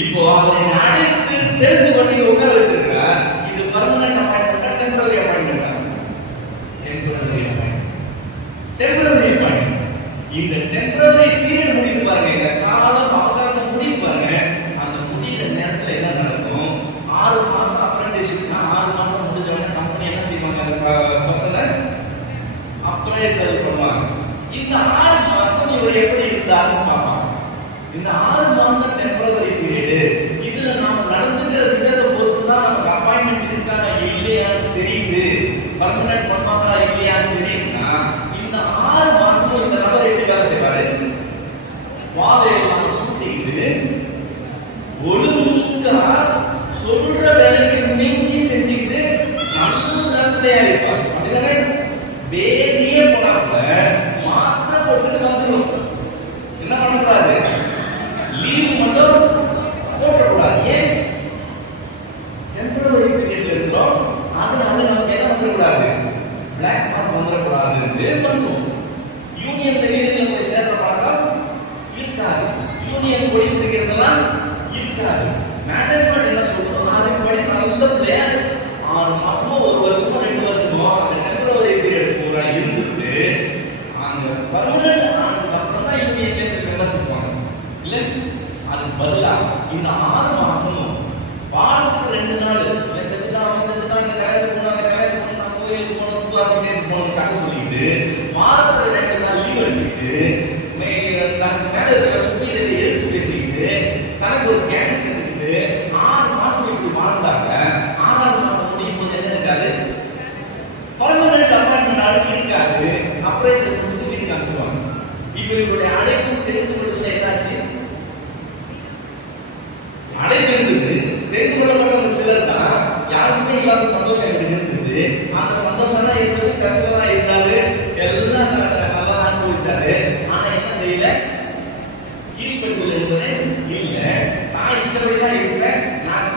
இப்போ அவரை அழைத்து தெரிந்து கொண்டு உட்கார வச்சிருக்கிறார். இது பர்மனன்ட் அப்பாயின்மெண்டா டெம்பரரி அப்பாயின்மெண்டா? Temporary appointment. Temporary appointment. இந்த டெம்பரரி பீரியட் முடியுது பாருங்க, இந்த காலம் அவகாசம் முடியுது பாருங்க. அந்த முடிகிற நேரத்துல என்ன நடக்கும்? 6 மாசம் அப்ரண்டிஸ்ஷிப்னா 6 மாசம் முடிஞ்ச உடனே கம்பெனி என்ன செய்வாங்க? அந்த பர்சனை அப்ரைசல் பண்ணுவாங்க. இந்த 6 மாசம் இவர் எப்படி இருந்தாருன்னு பார்ப்பாங்க. இந்த 6 மாசம் டெம்பரரி பீரியட். இதுல நாம நடந்துக்கிற விதத்தை பொறுத்து தான் நமக்கு அப்பாயின்மெண்ட் இருக்காங்க இல்லையான்னு தெரியுது. பர்மனன்ட் பண்ணுவாங்களா இல்லையான்னு தெரியுதுன்னா இந்த 6 மாசமும் இந்த நபர் எப்படி வேலை செய்வாரு? வாதையெல்லாம் சுட்டிட்டு ஒழுங்கா சொல்ற வேலைக்கு மிஞ்சி செஞ்சுக்கிட்டு நல்ல இடத்துலயா இருப்பார். அப்படிதானே? வேதியே போடாம மாத்திரை போட்டுட்டு வந்துடும். என்ன பண்ணக்கூடாது? லீவ் மட்டும் போட்டக்கூடாது. ஏன்? டெம்பரரி பீரியட்ல இருக்கிறோம். அதனால நமக்கு என்ன வந்துடக்கூடாது? பிளாக் மார்க் வந்துடக்கூடாது. பண்ணுவோம். யூனியன் லீடர்ல போய் சேர்ற பழக்கம் இருக்காது. யூனியன் கொடி பிடிக்கிறதெல்லாம் இருக்காது. மேனேஜ்மெண்ட் என்ன சொல்றோம்? அதன்படி நல்ல பிளேயர் 6 மாசமோ 1 வருஷமோ 2 வருஷமோ அந்த டெம்பரரி பீரியட் பூரா இருந்துட்டு அந்த பர்மனன்ட் ஆனதுக்கு அப்புறம் தான் யூனியன்ல மெம்பர்ஷிப் வாங்க. இல்ல, அதுக்கு பதிலா இந்த 6 மாசமும் வாரத்துக்கு 2 நாள் செஞ்சுட்டா இந்த கல்யாணம் போனா அந்த கல்யாணம் போனா கோயிலுக்கு போனோம், அபிஷேகம் போனோம் கதை சொல்லிட்டு வாரத்துல 2 நாள் லீவ் அடிச்சுக்கிட்டு தனக்கு மேல இருக்கிற சுப்பீரியரை எடுத்து பேசிக்கிட்டு தனக்கு ஒரு கேங் சேர்த்துக்கிட்டு 6 மாசம் இப்படி வாழ்ந்தாங்க. 6வது மாசம் முடியும் போது என்ன இருக்காது? பர்மனன்ட் அப்பாயின்மெண்ட் இருக்காது. அப்ரைசல் முடிச்சுட்டு வீட்டுக்கு அனுப்பிச்சுவாங்க. இப்ப இவருடைய அழைப்பு தெரிந்து கொள்வதில் என்னாச்சு? அழைப்பு இருந்தது, தெரிந்து கொள்ளப்பட்ட சிலர் தான். யாருக்குமே இல்லாத சந்தோஷம் எனக்கு இருந்துச்சு. அந்த சந்தோஷம் தான் இருந்தது. சர்ச்சில் தான் இருந்தாரு, எல்லாம் நல்லா அனுபவிச்சாரு. ஆனா என்ன செய்யல? கீழ்ப்படுதல் என்பதே இல்ல. நான் இஷ்டப்படி தான் இருப்பேன்.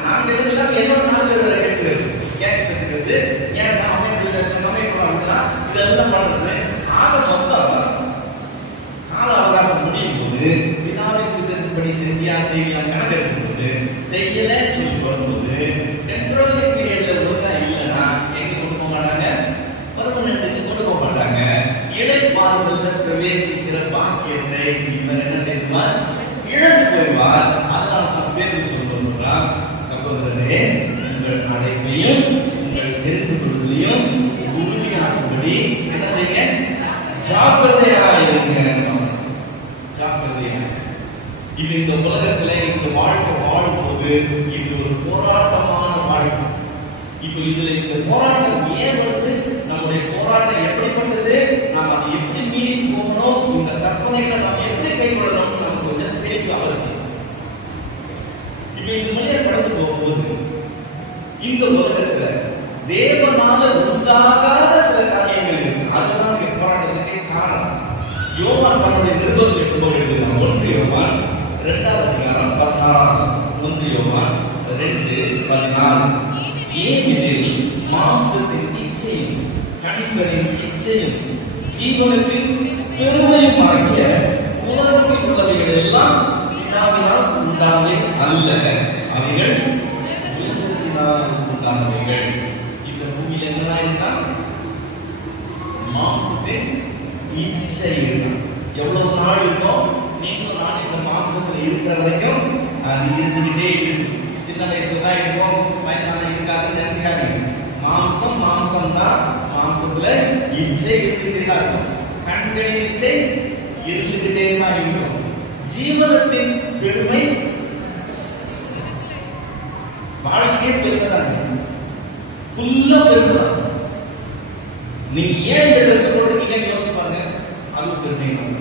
நாங்க எல்லாம் என்னோட 4 பேர் எடுக்கிறது கேக் சேர்த்துக்கிறது, ஏன் நாமே இதெல்லாம் பண்றது. ஆக மொத்தம் கால அவகாசம் முடியும் போது வினாவின் சித்தத்தின்படி செஞ்சியா செய்யலாம் கணக்கு எடுக்கும்போது செய்யல சொல்லி வரும்போது டெம்பரரி பீரியட்ல ஒழுங்கா இல்லைன்னா எங்க கொண்டு போக மாட்டாங்க? பர்மனன்ட்டுக்கு கொண்டு போக மாட்டாங்க. இடைப்பாறுதல்ல பிரவேசிக்கிற பாக்கியத்தை இவர் என்ன செய்வார்? இழந்து போய்வார். அதனால தான் பேருக்கு சொல்றான், சகோதரனே உங்கள் அழைப்பையும் உங்கள் தெரிந்து கொள்வதையும் உறுதியாகும்படி என்ன செய்யுங்க? ஜாக்கிரதையா இருங்க. ஜாக்கிரதையா. இப்ப இந்த உலகத்துல இந்த வாழ்க்கை வாழும்போது இது ஒரு போராட்டமான வாழ்க்கை. இப்ப இதுல இந்த போராட்டம் ஏன் வருது? நம்முடைய போராட்டம் எப்படிப்பட்டது? நாம் அதை எப்படி மீறி போகணும்? இந்த கற்பனைகளை நாம் எப்படி கைக்கொள்ளணும்? நமக்கு கொஞ்சம் தெளிவு அவசியம். இப்ப இது வழியா கடந்து போகும்போது இந்த உலகத்துல தேவனால உண்டாகாத சில காரியங்கள் இருக்கு. அதுதான் இந்த போராட்டத்துக்கே காரணம். யோவான் தன்னுடைய நிருபத்தில் எழுதுகிறார். 1 யோவான் 2வது அதிகாரம் 16ஆம் வசனம். 1 யோவான் 2:14. ஏனெனில் மாம்சத்தின் இச்சையும் கண்களின் இச்சையும் ஜீவனத்தின் பெருமையும் ஆகிய உலகத்தில் உள்ளவைகள் எல்லாம் பிதாவினால் உண்டானவை அல்ல, அவைகள் உலகத்தினால் உண்டானவைகள். இந்த பூமியில் என்னதான் இருக்கா? மாம்சத்தின் இச்சை இருக்கும். எவ்வளவு நாள் இருக்கும்? நீங்களும் நான் இந்த மாம்சத்தில் இருக்கிற வரைக்கும் அது இருந்துகிட்டே இருக்கும். சின்ன வயசுல தான் இருக்கும், வயசான இருக்காதுன்னு நினைச்சுக்காதீங்க. மாம்சம் மாம்சம் தான், மாம்சத்துல இச்சை இருந்துகிட்டே தான் இருக்கும், கண்களின் இச்சை இருந்துகிட்டே தான் இருக்கும். ஜீவனத்தின் பெருமை வாழ்க்கையே பெருமை தான், ஃபுல்லா பெருமை தான். நீங்க ஏன் இந்த ட்ரெஸ் போடுறீங்கன்னு யோசிச்சு பாருங்க, அதுவும் பெருமை தான்.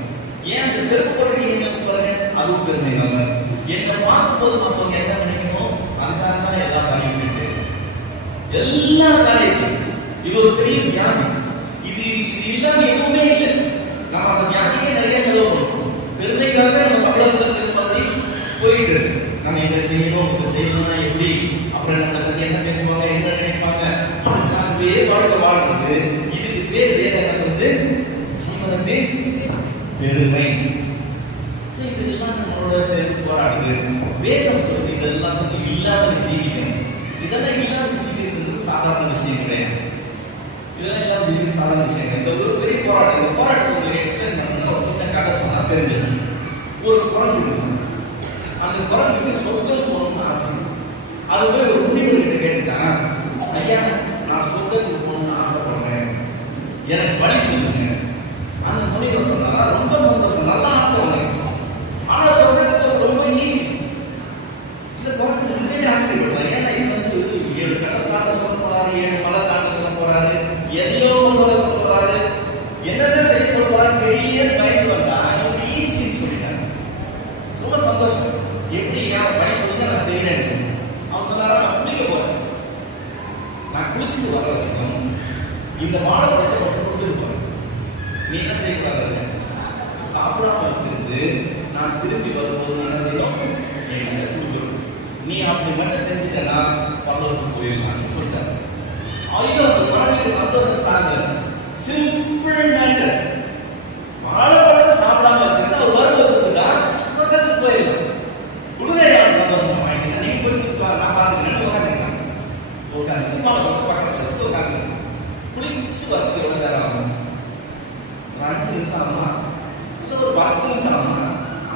ஏன் இந்த செருப்பு போடுறீங்கன்னு யோசிச்சு பாருங்க, அதுவும் பெருமை தான். என்ன பார்க்கும் போது மற்றவங்க என்ன நினைக்கணும், அதுக்காக தான் எல்லா காரியங்களும் செய்யணும், எல்லா காரியங்களும். இது ஒரு பெரிய வியாதி. இது இல்லாம எதுவுமே இல்லை. நம்ம அந்த வியாதிக்கே நிறைய செலவு பண்ணுவோம். பெருமைக்காக நம்ம சம்பளத்துல பெருமாதி போயிட்டு நம்ம இதை செய்யணும், இதை செய்யணும்னா எப்படி, அப்புறம் நம்ம பத்தி என்ன பேசுவாங்க, என்ன நினைப்பாங்க, அதுக்காகவே வாழ்க்கை வாழ்றது. இதுக்கு பேர் வேற என்ன சொல்லுது, ஜீவனத்தின் பெருமை. இதெல்லாம் நம்மளோட சேர்ந்து போராடுது. வேதம் சொல்லுது இது எல்லாத்துக்கும் இல்லாத ஜீவிக்கணும். இதெல்லாம் இல்லாம ஜீவிக்கிறது சாதாரண விஷயம் கிடையாது. இதெல்லாம் இல்லாம ஜீவிக்கிறது சாதாரண விஷயம் கிடையாது. இந்த ஒரு பெரிய போராட்டம். இந்த போராட்டத்தை ஒரு எக்ஸ்பிளைன் பண்ணணும்னா ஒரு சின்ன கதை சொன்னா தெரிஞ்சது. ஒரு குரங்கு இருக்கு. அந்த குரங்குக்கு சொர்க்கம் போகணும்னு ஆசை. அது போய் ஒரு முனிவர் கிட்ட கேட்டுச்சான், ஐயா நான் சொர்க்கத்துக்கு போகணும்னு ஆசைப்படுறேன், எனக்கு வழி சொல்லுங்க. அந்த முனிவர் சொன்னாரா, ரொம்ப சந்தோஷம், நல்ல ஆசை உனக்கு, ஆனா சொர்க்கத்துக்கு ரொம்ப ஈஸி. இந்த குரங்கு உண்மையிலே ஆச்சரியப்படுறாரு. ஏன்னா இது வந்து 7 கடல் தாண்ட சொல்ல போறாரு, 7 மலை தாண்ட சொல்ல போறாரு, எதையோ கொண்டு வர சொல்ல போறாரு, என்னதான் செய்ய சொல்ல போறாரு பெரிய பயந்து வந்தா இவங்க ஈஸின்னு சொல்லிட்டாங்க. ரொம்ப சந்தோஷம். எப்படி ஏன் வழி சொல்லுங்க நான் செய்யறேன். அவன் சொன்னாரா, நான் குளிக்க போறேன், நான் குளிச்சுட்டு வர வரைக்கும் இந்த வாழைப்பழத்தை மட்டும் கொடுத்துருப்பேன், நீ என்ன செய்யக்கூடாது, சாப்பிடாம வச்சிருந்து நான் திரும்பி வரும்போது என்ன செய்யணும், என்கிட்ட கொடுக்கணும். நீ அப்படி மட்டும் செஞ்சுட்டேன்னா பரலோகத்துக்கு போயிடலாம்னு சொல்லிட்டாரு. ஐயோ அந்த குழந்தைக்கு சந்தோஷம் தாங்க. Simple matter. வாழைப்பழத்தை சாப்பிடாம வச்சிருந்தா ஒரு வருவம் கொடுத்துட்டா சொர்க்கத்துக்கு போயிடலாம். உடனடியாக சந்தோஷமா வாங்கிட்டீங்க, நீங்க போய் குளிச்சுட்டு நான் பார்த்துக்கிறேன் உட்காந்துக்கலாம். உட்காந்து வாழைப்பழத்தை பக்கத்தில் வச்சுட்டு உட்காந்து குளிச்சுட்டு வரதுக்கு எவ்வளவு நேரம் ஆகும், 5 நிமிஷம் ஆகுமா, இல்லை ஒரு 10 நிமிஷம் ஆகுமா,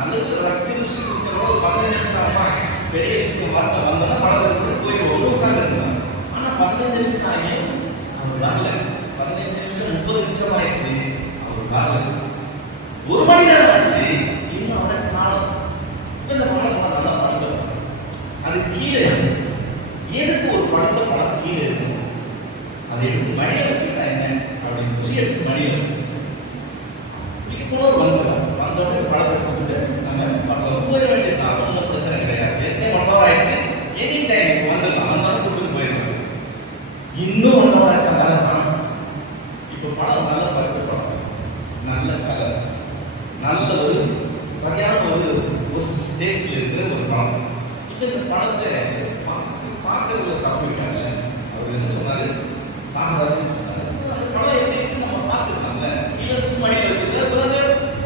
அல்லது ரசிச்சு முடிச்சுட்டு குடிக்கிறோம் ஒரு 15 நிமிஷம் ஆகுமா. பெரிய விஷயம் வரல வந்தோம்னா பழத்தை போய் உட்காந்து இருக்கலாம். ஆனா 15 நிமிஷம் ஆகி அவர் வரல, 15 நிமிஷம் 30 நிமிஷம் ஆயிடுச்சு, அவர் வரல. 1 மணி நேரம் ஆச்சு, இன்னும் அவனை காணும். இந்த வாழைப்பழம் நல்லா பழுத்த பழம், அது கீழே எதுக்கு ஒரு பழுத்த பழம் கீழே இருக்கும், அதை எடுத்து மடியில வச்சுக்கிட்டா என்ன அப்படின்னு சொல்லி எடுத்து மடியில வச்சு வந்தோடனே பழத்தை கொடுத்துட்டு நம்ம போயிட வேண்டியதுதான், ஒன்றும் பிரச்சனை கிடையாது. ஏற்கனவே 1 hour ஆயிடுச்சு, எனி டைம் வந்துடலாம், வந்தோடனே கொடுத்துட்டு போயிடலாம். இன்னும் 1 hour ஆச்சு, அதான் இப்போ பழம் நல்ல பழுத்த பழம், நல்ல கலர், நல்ல ஒரு சரியான ஒரு டேஸ்ட்ல இருக்கிற ஒரு பழம். இப்போ இந்த பழத்தை பார்க்கறதுல தப்பு விட்டாங்க. அவர் என்ன சொன்னாரு, சாப்பிடாதுன்னு சொன்னாரு. அந்த பழம் எப்படி இருக்கு நம்ம பார்த்துக்கலாம்ல, இல்லை மடியில் வச்சுட்டு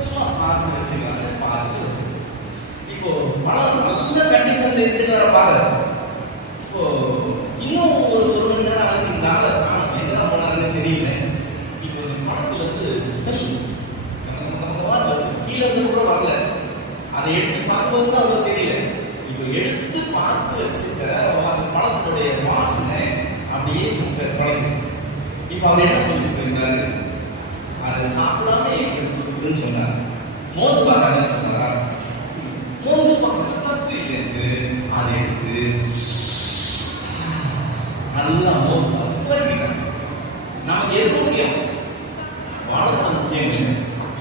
சும்மா பார்த்து வச்சுக்கலாம், பார்த்து வச்சு. இப்போ பழம் நல்ல கண்டிஷன்ல இருக்குன்னு வேற பார்க்கறது. இப்போ இன்னும் ஒரு 1 மணி நேரம் ஆகுதுனால எங்கதான் போனாருன்னு தெரியல. இப்போ இந்த பழத்துல இருந்து ஸ்மெல் கீழே இருந்து கூட வரல, அதை எடுத்து பார்க்கும்போது தான் அவ்வளவு தெரியல. இப்போ எடுத்து பார்த்து வச்சுக்க அந்த பழத்தினுடைய வாசனை அப்படியே தொடங்கும். இப்போ அவர் என்ன சொல்லிட்டு போயிருந்தாரு, அதை சாப்பிடாம கொடுக்குன்னு சொன்னார். மோந்து பார்க்காத சொன்னாரா, மோந்து பார்க்க தப்பு இல்லை, அதை எடுத்து நல்லா மோந்து பார்த்து நமக்கு எது முக்கியம், வாழைப்பழம் முக்கியம் இல்லை,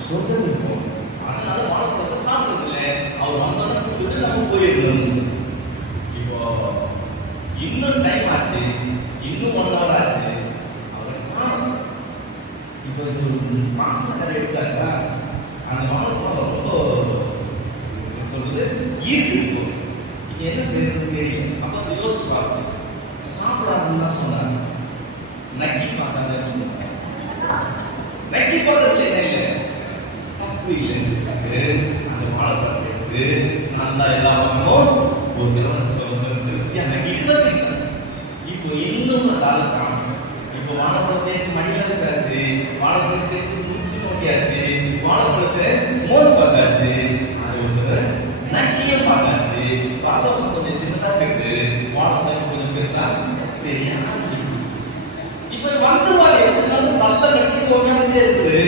சொர்க்கத்துக்கு போகணும். அதனால வாழைப்பழத்தை சாப்பிடுறது இல்லை, அவர் வந்தோன்னு கொடுத்துட்டு நம்ம போயிருந்தோம். இப்போ இன்னும் டைம் ஆச்சு, இன்னும் 1 hour ஆச்சு, அவர் காணும். இப்போ ஒரு மாசம் கடை எடுத்தாக்கா அந்த வாழைப்பழம் ரொம்ப சொல்றது ஈர்த்து இருக்கும். நீங்க என்ன செய்யறதுன்னு தெரியல. அப்ப அதை யோசிச்சு பார்த்து சாப்பிடாதுன்னு தான் சொன்னாங்க. நக்கி பார்க்காத, நக்கி பார்க்கறதுல என்ன இல்லை, தப்பு இல்லைன்னு அந்த வாழைப்பழம் எடுத்து நல்லா எல்லா பக்கமும் ஒரு கிலோ நக்கிட்டு வச்சுக்கிட்டாங்க. இப்போ இன்னும் அந்த ஆள் காணும். இப்போ வாழைப்பழத்தை மடியில வச்சாச்சு, வாழைப்பழத்தை முடிச்சு நோக்கியாச்சு, வாழைப்பழத்தை மோந்து பார்த்தாச்சு, அது ஒரு நக்கிய பார்த்தாச்சு. பழம் கொஞ்சம் சின்னதா இருக்குது, தெரியாது. இப்ப வந்து பாரு எப்படினாலும் நல்ல கட்டி உட்காந்துட்டே இருக்குது.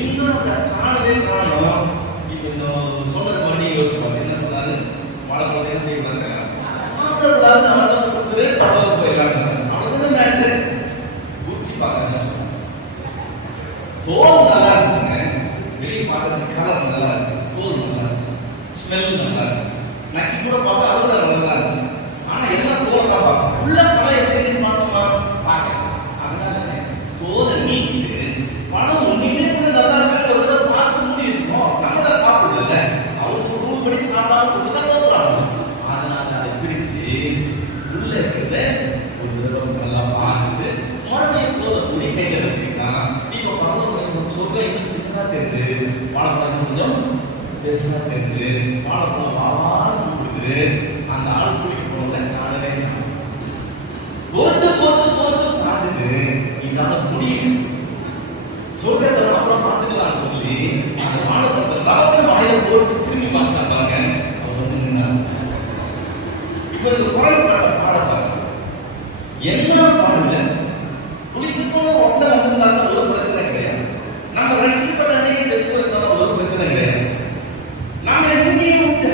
இன்னும் அந்த காணவே காணும். இப்ப இந்த சொன்னது மறுபடியும் யோசிச்சு என்ன சொன்னாரு, வாழைப்பழத்தை என்ன செய்யக்கூடாது, சாப்பிடக்கூடாது, அவன் கொடுத்துட்டு பழக போயிடலான்னு அவ்வளவுதான் மேட்ரு. குச்சி பார்க்க தோல் நல்லா இருக்குங்க, வெளியே பார்க்கறது கலர் நல்லா இருக்கு, தோல் நல்லா இருந்துச்சு, ஸ்மெல் நல்லா இருந்துச்சு, நக்கி கூட பார்த்தா அதுதான் நல்லா இருந்துச்சு. ஆனா எல்லாம் தோலை தான் பார்க்கணும், உள்ள பழம் எப்படி மாட்டோமா பார்க்க. அதனால தோலை நீக்கிட்டு பழம் ஒன்றுமே கூட நல்லா இருக்காது ஒரு தடவை பார்த்து மூடி வச்சுக்கோம். நம்ம தான் சாப்பிடல, அவங்களுக்கு ரூல் படி சாப்பிடாம தான். அதனால அதை பிரிச்சு உள்ள இருக்கிறத ஒரு தடவை நல்லா பார்த்துட்டு மறுபடியும் தோலை மூடி கையில வச்சிருக்கான். இப்ப பழம் சொர்க்கம் இன்னும் சின்னதா தெரியுது, வாழைப்பழம் கொஞ்சம் பெருசா தெரியுது, வாழைப்பழம் வாவான்னு கொடுக்குது. அந்த ஆள் குடிக்க போனத காணவே பொறுத்து பொறுத்து பொறுத்து பார்த்துட்டு இதால முடியும் சொர்க்கத்தை அப்புறம் பார்த்துக்கலாம் சொல்லி அந்த வாழைப்பழத்தை ரவத்தை வாயில போட்டு திரும்பி பார்த்தாங்க. அவர் வந்து நின்னாங்க. இப்ப இந்த குரல் பாடப்பாங்க என்ன பாடல குளிக்கணும் உடனே வந்திருந்தாங்க, ஒரு பிரச்சனை கிடையாது. நம்ம ரட்சிக்கப்பட்ட அன்னைக்கு செத்து போயிருந்தாலும் ஒரு பிரச்சனை கிடையாது. நாம எங்கேயே விட்ட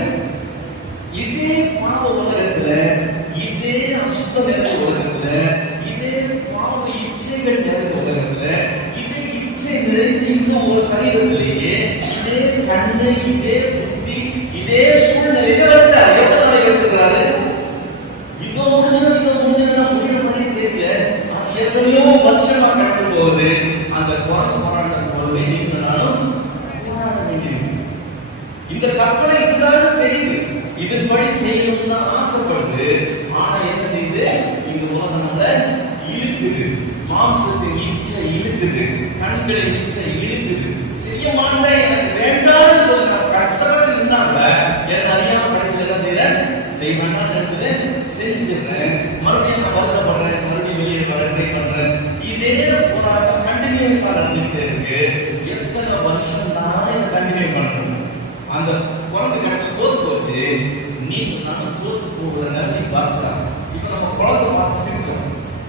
இதே பாவ உலகத்துல, இதே அசுத்த நிறைந்த உலகத்துல, இதே பாவ இச்சைகள் நிறைந்த உலகத்துல, இதே இச்சை நிறைந்த இந்த ஒரு சரீரத்திலேயே இதே கண்ணு, இதே புத்தி, இதே சூழ்நிலையில வச்சிருக்காரு. எவ்வளவு நாளைக்கு வச்சிருக்கிறாரு? இதோ முடிஞ்சு முடிவு பண்ணி தெரியல, எத்தனையோ வருஷமா கடந்து போகுது. அந்த குரங்கு போராட்டம் போல நீங்களாலும் போராட வேண்டியிருக்கு. இந்த கற்பனை இதுதான் தெரியுது, இதன்படி செய்யணும்னு ஆசைப்படுது. ஆனா என்ன செய்யுது, இந்த உலகம் நம்மள இழுக்குது, மாம்சத்தின் இச்சை இழுக்குது, கண்களின் இச்சை இழுக்குது. செய்ய மாட்டேன், எனக்கு வேண்டாம்னு சொல்ல கஷ்டப்பட்டு நின்னாங்க. என்ன அறியாம கடைசியில் என்ன செய்யறேன், செய்ய வேண்டாம்னு நினைச்சது செஞ்சிடறேன். மறுபடியும் நான் வருத்தப்படுறேன், மறுபடியும் வெளியே ட்ரை பண்றேன். இதே போராட்டம் கண்டினியூஸா நடந்துகிட்டே இருக்கு. எத்தனை வருஷம் தான் இதை கண்டினியூ பண்றேன். அந்த குழந்தை கடைசியில் தோத்து வச்சு நீ நானும் தோத்து போடுறத நீ பார்த்தா. இப்ப நம்ம குழந்தை பார்த்து சிரிச்சோம்,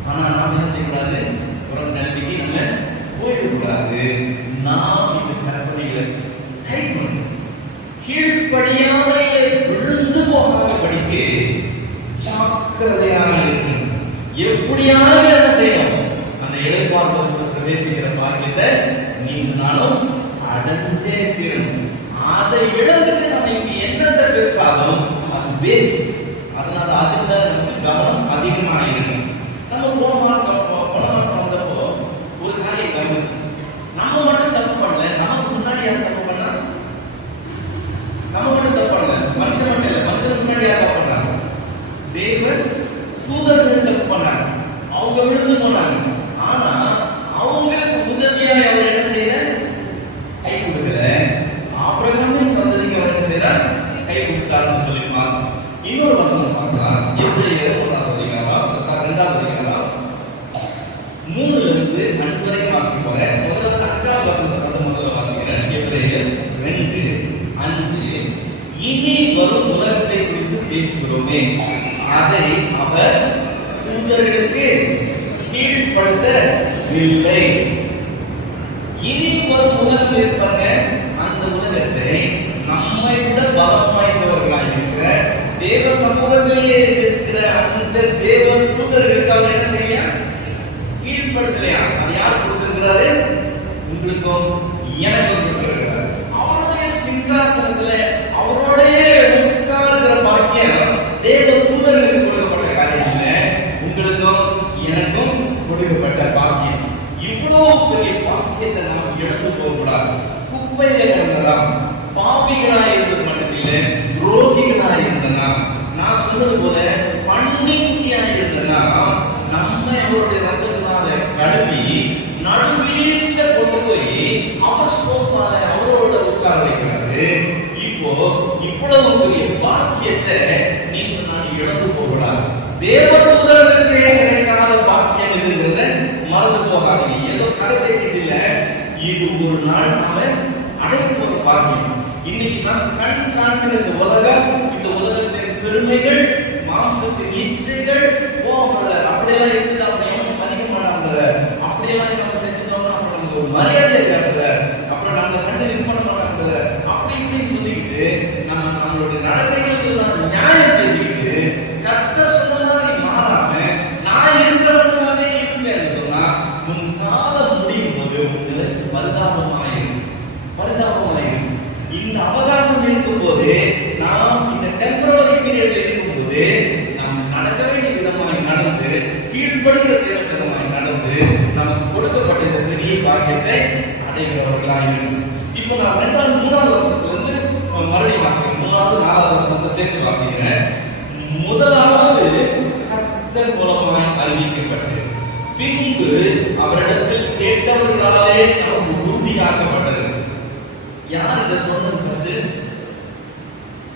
ஆனா நாம என்ன செய்யக்கூடாது, ஒரு நிலைமைக்கு நம்ம போயிடக்கூடாது. நாம் இந்த கற்பனைகளை கை பண்ணணும். கீழ்ப்படியாம விழுந்து போகாத படிக்கு ஜாக்கிரதையாக இருக்கணும். எப்படியாவது என்ன செய்யணும், அந்த இடைப்பார்ப்பு பிரவேசிக்கிற பாக்கியத்தை நீங்க நானும் அடைஞ்சே தீரணும். அதை இழந்துட்டு நம்ம இங்க என்னத்தை பெற்றாலும் அது வேஸ்ட். அதனால அதுல நமக்கு கவனம் அதிகமாக இருக்கணும். நம்ம போன மாசம் வந்தப்போ ஒரு காரியம் கவனிச்சு, நம்ம மட்டும் தப்பு பண்ணல, நமக்கு முன்னாடி யார் தப்பு பண்ணா, நம்ம மட்டும் தப்பு பண்ணல, மனுஷன் மட்டும் இல்ல, மனுஷன் முன்னாடி யார் தப்பு பண்ணாங்க, தேவன் தூதர்கள் தப்பு பண்ணாங்க, அவங்க விழுந்து போனாங்க. ஆனா அவங்களுக்கு உதவியா அவர் என்ன செய்யற, கை கொடுக்கல. ஆபிரகாமின் சந்ததிக்கு அவர் என்ன செய்யறார், கை கொடுத்தார்னு சொல்லிப்பாங்க. இன்னொரு வசனம் பார்க்கலாம், எபிரேயர் 2வது அதிகாரம் 3ல இருந்து 5 வரைக்கும் வாசிக்க போறேன். முதல்ல 5வது வசனத்தை முதல்ல வாசிக்கிறேன். எபிரேயர் 2:5. இனி வரும் உலகத்தை குறித்து பேசுகிறோமே, அதை அவர் தூதர்களுக்கு கீழ்ப்படுத்தவில்லை. இனி வரும் உலகம் இருப்பாங்க, அந்த உலகத்தை நம்மை விட பலம் வாய்ந்தவர்களாக இருக்கிற தேவ சமூகத்திலேயே இருக்கிற அந்த தேவ தூதர்களுக்கு அவர் என்ன செய்ய கீழ்ப்படுத்தலையா? அது யார் கொடுத்திருக்கிறாரு? உங்களுக்கும் எனக்கும் கொடுத்திருக்கிறார். அவருடைய சிங்காசனத்துல அவருடைய உட்கார்கிற பாக்கியம் தேவ தூதர்களுக்கு கொடுக்கப்பட்ட காரியம் இல்ல, உங்களுக்கும் எனக்கும் கொடுக்கப்பட்ட பாக்கியம். இவ்வளவு பெரிய பாக்கியத்தை நாம் இழந்து போகக்கூடாது. குப்பையில கிடந்ததாம், பாவிகளாக இருந்தது மட்டுமில்லை, துரோகிகளாக இருந்தனா, நான் சொன்னது போல பண்ணி குட்டியாக இருந்தனா, நம்மை அவருடைய ரத்தத்தினால கழுவி நடுவீட்டுல கொண்டு போய் அவர் சோஃபால அவரோட உட்கார வைக்கிறாரு. இப்போ இவ்வளவு பெரிய பாக்கியத்தை நீங்க நான் இழந்து போகக்கூடாது. தேவ தூதர்களுக்கு கிடைக்காத பாக்கியம் இதுங்கிறத மறந்து போகாதீங்க. ஏதோ கதை பேசிட்டு இல்ல, இது ஒரு நாள் நாம அடைய போற பாக்கியம். இன்னைக்கு நாம் கண் காண்கிற இந்த உலகம், இந்த உலகத்தின் பெருமைகள், மாம்சத்தின் இச்சைகள் போகிறது. அப்படி அப்படியெல்லாம் எடுத்துட்டு அவங்க எவனும் மதிக்க மாட்டாங்க. அப்படியெல்லாம் நம்ம செஞ்சுட்டோம்னா அப்புறம் நமக்கு ஒரு மரியாதை இருக்காது, அப்புறம் நம்மளை கண்டு இது பண்ண மாட்டாங்க, அப்படி இப்படின்னு சொல்லிக்கிட்டு நம்மளுடைய நடத்தைகளுக்கு எல்லாம் நியாயம் பேசிக்கிட்டு கர்த்தர் சொன்ன மாதிரி மாறாம நான் இருக்கிறவனுக்காகவே இருப்பேன் சொன்னா உன் காலம் முடியும் போது உங்களுக்கு பரிதாபமாயிரும். இந்த அவகாசம் இருக்கும் போது நாம் இந்த டெம்பரரி பீரியட்ல இருக்கும் போது நாம் நடக்க வேண்டிய விதமாய் நடந்து கீழ்ப்படுகிற விதமாய் நடந்து நமக்கு கொடுக்கப்பட்ட இந்த பெரிய பாக்கியத்தை அடைகிறவர்களாக இருக்கும். இப்போ நான் 2வது 3வது வசனத்துல இருந்து மறுபடியும் வாசிக்கிறேன். 3வது 4வது வசனத்தை சேர்த்து வாசிக்கிறேன். முதலாவது கர்த்தர் மூலமாய் அறிவிக்கப்பட்டது, பின்பு அவரிடத்தில் கேட்டவர்களாலே நமக்கு உறுதியாக்கப்பட்டது. யார் இதை சொன்னது? ஃபர்ஸ்ட்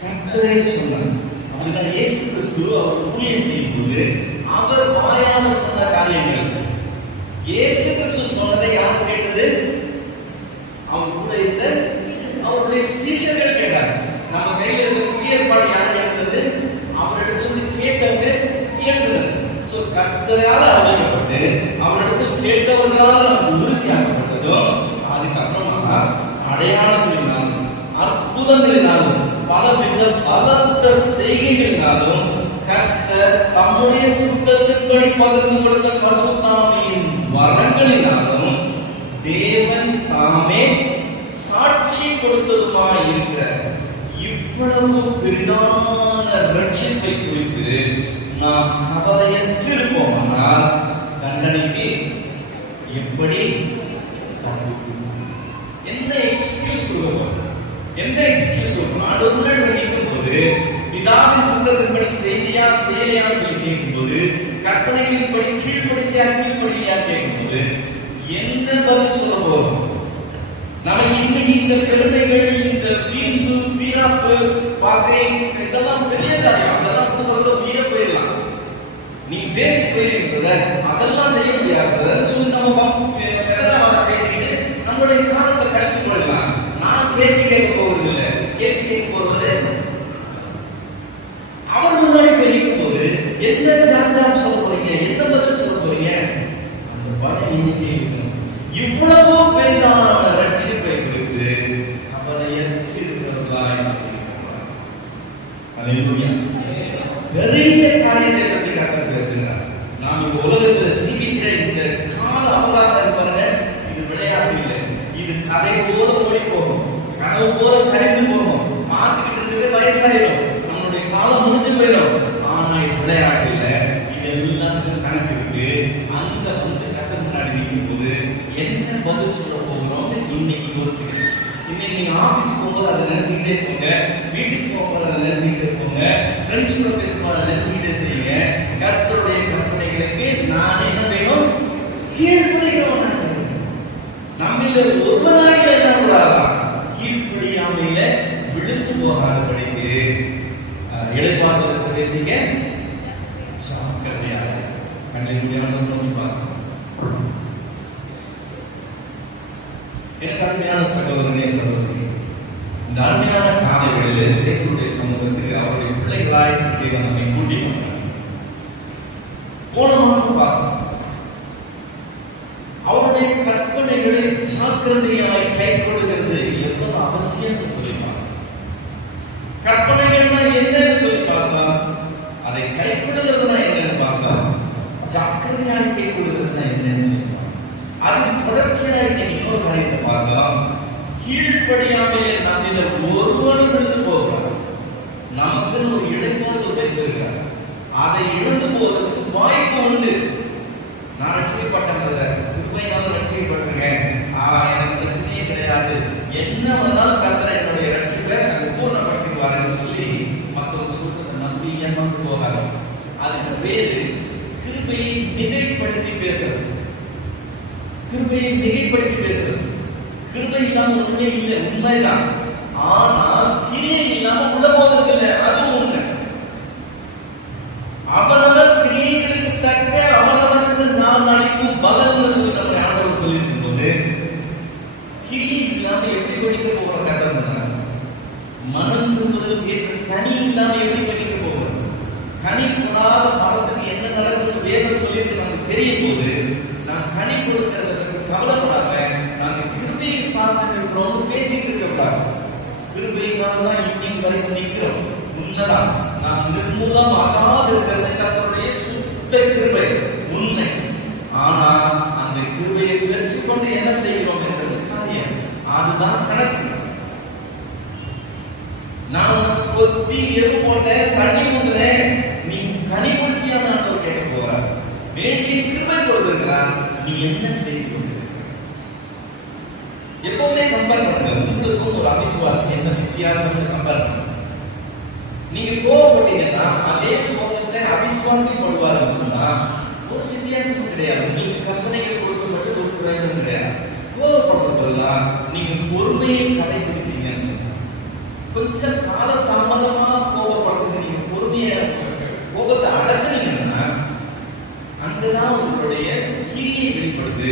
கர்த்தரே சொன்னார். அப்படின்னா இயேசு கிறிஸ்து அவர் ஊழியம் செய்யும் போது அவர் வாயால சொன்ன காரியங்கள், இயேசு கிறிஸ்து சொன்னதை யார் கேட்டது? அவர் கூட இருந்த அவருடைய சீஷர்கள் கேட்டார். நம்ம கையில இருந்த புதிய ஏற்பாடு யார் எழுந்தது? அவரிடத்திலிருந்து கேட்டவங்க எழுந்தது. சோ கர்த்தரால அறிவிக்கப்பட்டு அவரிடத்தில் கேட்டவர்களால் நமக்கு உறுதியாக்கப்பட்டதும், அதுக்கப்புறமா அடையாளங்களினாலும் அற்புதங்களினாலும் பலவித பலத்த செய்கைகளினாலும் கர்த்தர் தம்முடைய சித்தத்தின்படி பகிர்ந்து கொடுத்த பரிசுத்த ஆவியின் வரங்களினாலும் தேவன் தாமே சாட்சி கொடுத்ததுமாய் இருக்கிற இவ்வளவு பெரிதான ரட்சிப்பை குறித்து நாம் கவலையற்றிருப்போமானால் தண்டனைக்கு எப்படி என்ன எக்ஸ்கியூஸ் கொடுப்போம்? எந்த எக்ஸ்கியூஸ் கொடுப்போம்? ஆண்டவருடன் நினைக்கும் போது பிதாவின் சித்தத்தின்படி செய்தியா செயலையா சொல்லி கேட்கும் போது, கற்பனைகளின்படி கீழ்ப்படுத்தியா கீழ்ப்படியா கேட்கும் போது எந்த பதில் சொல்ல போறோம்? நமக்கு இன்னைக்கு இந்த பெருமைகள், இந்த வீம்பு வீராப்பு பாக்கை இதெல்லாம் பெரிய காரியம். அதெல்லாம் கூட உயிரை போயிடலாம். நீ பேசி போயிருக்கிறத அதெல்லாம் செய்ய முடியாது சொல்லி நம்ம பேசிக்கிட்டு நம்மளுடைய காலத்தை கடத்தி கொள்ளலாம். நான் கேள்வி கேட்க போவது இல்லை, கேள்வி கேட்க போவது அவர் முன்னாடி பேசிக்கும் போது எந்த சாட்சியம் சொல்ல போறீங்க, எந்த பதில் சொல்ல போறீங்க? அந்த படம் இன்னைக்கு இருக்கும். இவ்வளவு பெரிதான ரட்சிப்பை குறித்து அவரை எச்சிருக்கிறவர்களாய் அல்லேலூயா. பெரிய காரியத்தை பற்றி கர்த்தர் பேசுகிறார். நாம் இந்த உலகத்தில் ஜீவிக்கிற இந்த கால அவகாசம் பாருங்க, இது விளையாட்டு இல்லை. இது கதை போல ஓடி போகும், கனவு போல கரைந்து போகும், பார்த்துக்கிட்டு இருக்க வயசாயிரும், நம்மளுடைய காலம் முடிஞ்சு போயிடும். ஆனா இது விளையாட்டு இல்லை. இது எல்லாத்துக்கும் கணக்கு இருக்கு. அந்த கர்த்தர் முன்னாடி நிற்கும் போது என்ன பதில் சொல்ல போகிறோம்னு இன்னைக்கு யோசிச்சுக்கிறேன். இன்னைக்கு நீங்க ஆபீஸ் போகும்போது அதை நினைச்சுக்கிட்டே போங்க, வீட்டுக்கு போகும்போது அதை நினைச்சுக்கிட்டே போங்க, ஃப்ரெண்ட்ஸ் கூட பேசும்போது அதை நினைச்சுக்கிட்டே செய்யுங்க. கர்த்தருடைய கற்பனைகளுக்கு நான் என்ன செய்யணும்? கீழ்ப்படிகிறவன். நம்மள ஒருவனாக என்ன கூடாதான், கீழ்ப்படியாமையில விழுந்து போகாதபடிக்கு எழுப்பாடுவதற்கு பேசிக்க ஜாக்கிரதையாக கண்ணில் முடியாமல் பார்க்கணும். எனக்கு அருமையான சகோதரனே சகோதரி, இந்த அருமையான காலைகளில் தேவனுடைய சமூகத்துக்கு அவருடைய பிள்ளைகளாய் தேவன் நம்மை கூட்டி வந்தார். போன மாசம் பார்த்தோம், அவருடைய கற்பனைகளை ஜாக்கிரதையாய் கை கொடுக்கிறது எவ்வளவு அவசியம் சொல்லி பார்த்தோம். கற்பனைகள்னா என்னன்னு சொல்லி பார்த்தோம், அதை கை கொடுக்கிறதுனா என்னன்னு பார்த்தோம், ஜாக்கிரதையாய் கை கொடுக்கிறதுனா என்னன்னு சொல்லி பார்த்தோம். அதுக்கு தொடர்ச்சியாக இன்னொரு காரியத்தை பார்த்தோம். கீழ்ப்படியாமையே நம்மில ஒருவரும் இருந்து போகிறார். நமக்கு ஒரு இடைப்போது வச்சிருக்கார். அதை இழந்து போவதற்கு வாய்ப்பு உண்டு. நான் ரட்சிக்கப்பட்டேன், கிருபையினால் ரட்சிக்கப்பட்டிருக்கேன், எனக்கு பிரச்சனையே கிடையாது, என்ன வந்தாலும் கர்த்தர் என்னுடைய ரட்சிப்பை பூர்ணப்படுத்திடுவாருன்னு சொல்லி மற்றொரு சூழ்நிலை நம்பி ஏமாந்து போகாது. அதுக்கு பேரு கிருபையை மிகைப்படுத்தி பேசுறது. கிருபையை மிகைப்படுத்தி பேசுறது. கிருபை இல்லாம உண்மை இல்லை, உண்மைதான். ஆனால் கிரியை இல்லாம உள்ள போவதற்கு இல்லை, அதுவும் உண்மை. அவனவர் கிரியைகளுக்கு தக்க அவனவனுக்கு நான் அளிக்கும் பலன் சொல்லி நம்ம ஆண்டவர் சொல்லியிருக்கும் போது கிரியை இல்லாம எப்படி படிக்க போகிற கதை மனம் திரும்புவதற்கு ஏற்ற கனி இல்லாம எப்படி படிக்க போகிறது? கனி கூடாத மரத்துக்கு என்ன நடக்குது வேதம் சொல்லிட்டு தெரியும் போது நான் கனி கொடுக்கிறதுக்கு கவலைப்படாம நாங்க கிருபையை சார்ந்து இருக்கிறோம் பேசிட்டு இருக்கக்கூடாது. கிருபையினால தான் இன்னைக்கு வரைக்கும் நிக்கிறோம். உண்மைதான், நாம் நிர்மூலமாகாது இருக்கிறது கர்த்தருடைய சுத்த கிருபை, உண்மை. ஆனா அந்த கிருபையை பெற்றுக்கொண்டு என்ன செய்கிறோம் என்றது காரியம், அதுதான் கணக்கு. நான் கொத்தி எது போட்ட தண்ணி கொண்டுல நீ கனி கொடுத்தியா தான் கேட்க போற. வேண்டிய கிருபை கொடுத்திருக்கிறான், நீ என்ன செய்து கொண்டிருக்க? எப்பவுமே கம்பேர் பண்ணுங்க. உங்களுக்கும் ஒரு அவிசுவாசம் என்ன வித்தியாசம் கம்பேர் பண்ணுங்க. நீங்க கோவப்பட்டீங்கன்னா அதே கோபத்தை அவிசுவாசி படுவாருன்னா ஒரு வித்தியாசம் கிடையாது. உங்களுக்கு கற்பனைகள் கொடுக்கப்பட்டு ஒரு பிரயோஜனம் கிடையாது. கோவப்படுறதுல நீங்க பொறுமையை கடைபிடித்தீங்கன்னு சொன்னா கொஞ்சம் கால தாமதமா கோபப்படுறதுக்கு நீங்க பொறுமையை கோபத்தை அடக்குனீங்கன்னா அங்கதான் உங்களுடைய கிரியை வெளிப்படுது,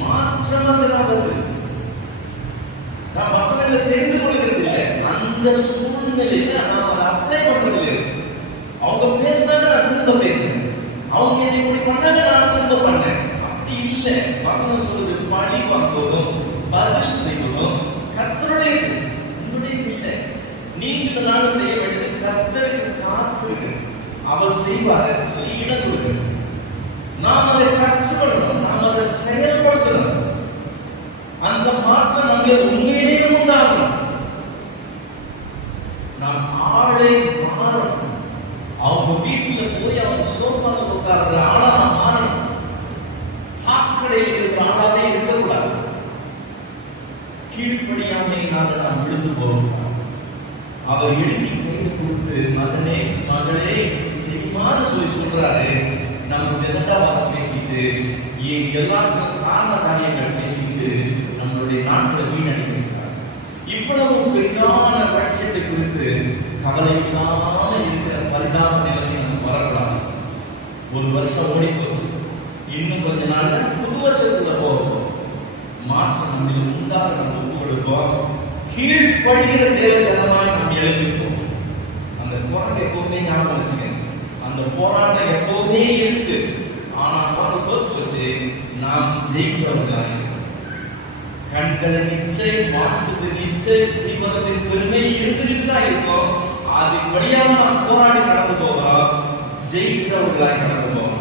மாற்றம் அங்கதான் வருது. நான் வசனங்களை தெரிந்து கொள்கிறது இல்லை, அந்த சூழ்நிலையில நான் அதை அப்ளை பண்றது இல்லை. அவங்க பேசினாங்க, நான் திரும்ப பேசுறேன். அவங்க என்னை இப்படி பண்ணாங்க, நான் திரும்ப பண்ணேன். அப்படி இல்லை. வசனம் சொல்றது பழி வாங்குவதும் பதில் செய்வதும் கர்த்தருடையது, உங்களுடையது இல்லை. நீங்கள் நான் செய்ய வேண்டியது கர்த்தருக்கு காத்திருக்கு, அவர் செய்வார் சொல்லி இடம் கொடுக்க. நாம் அதை கற்றுக்கொள்ளணும், நாம் அதை செயல்படுத்தணும். அந்த மாற்றம் அங்கே உண்மையிலேயே உண்டாகும். நாம் ஆளை மாறணும். அவங்க வீட்டுல போய் அவங்க சோஃபால உட்கார்ற ஆளா மாறணும். சாக்கடையில் இருக்கிற ஆளாவே இருக்கக்கூடாது. கீழ்ப்படியாமையினால நாம் விழுந்து போகிறோம். அவர் எழுதி கையில் கொடுத்து மகனே மகளே செய்யுமாறு சொல்லி சொல்றாரு. நம்ம எதற்காக பேசிட்டு எல்லாத்துக்கும் காரண காரியங்கள் பேசிட்டு நம்மளுடைய நாட்களை வீணடிக்கிறார். இவ்வளவு பெரியான லட்சியத்தை குறித்து கவலை இல்லாம இருக்கிற பரிதாப நிலையை நம்ம வரக்கூடாது. ஒரு வருஷம் ஓடி போச்சு, இன்னும் கொஞ்ச நாள்ல புது வருஷத்துக்குள்ள போகும். மாற்றம் நம்மளுக்கு உண்டாக நம்ம ஒப்பு கொடுப்போம். கீழ்ப்படுகிற தேவ ஜனமாய் நாம் எழுதிப்போம். அந்த போராட்டம் எப்பவுமே ஞாபகம் வச்சுக்கேன். அந்த போராட்டம் எப்பவுமே இருக்கு. ஆனா போராட்டம் தோத்து போச்சு, நாம் ஜெயிக்கிறவர்களாக கண்களை நிச்சயம், மாசத்து நிச்சயம், ஜீவனத்தின் பெருமை இருந்துகிட்டு தான் இருக்கும். அதுபடியாக நாம் போராடி கடந்து போகிறோம். ஜெயிக்கிறவர்களாய் கடந்து போகிறோம்,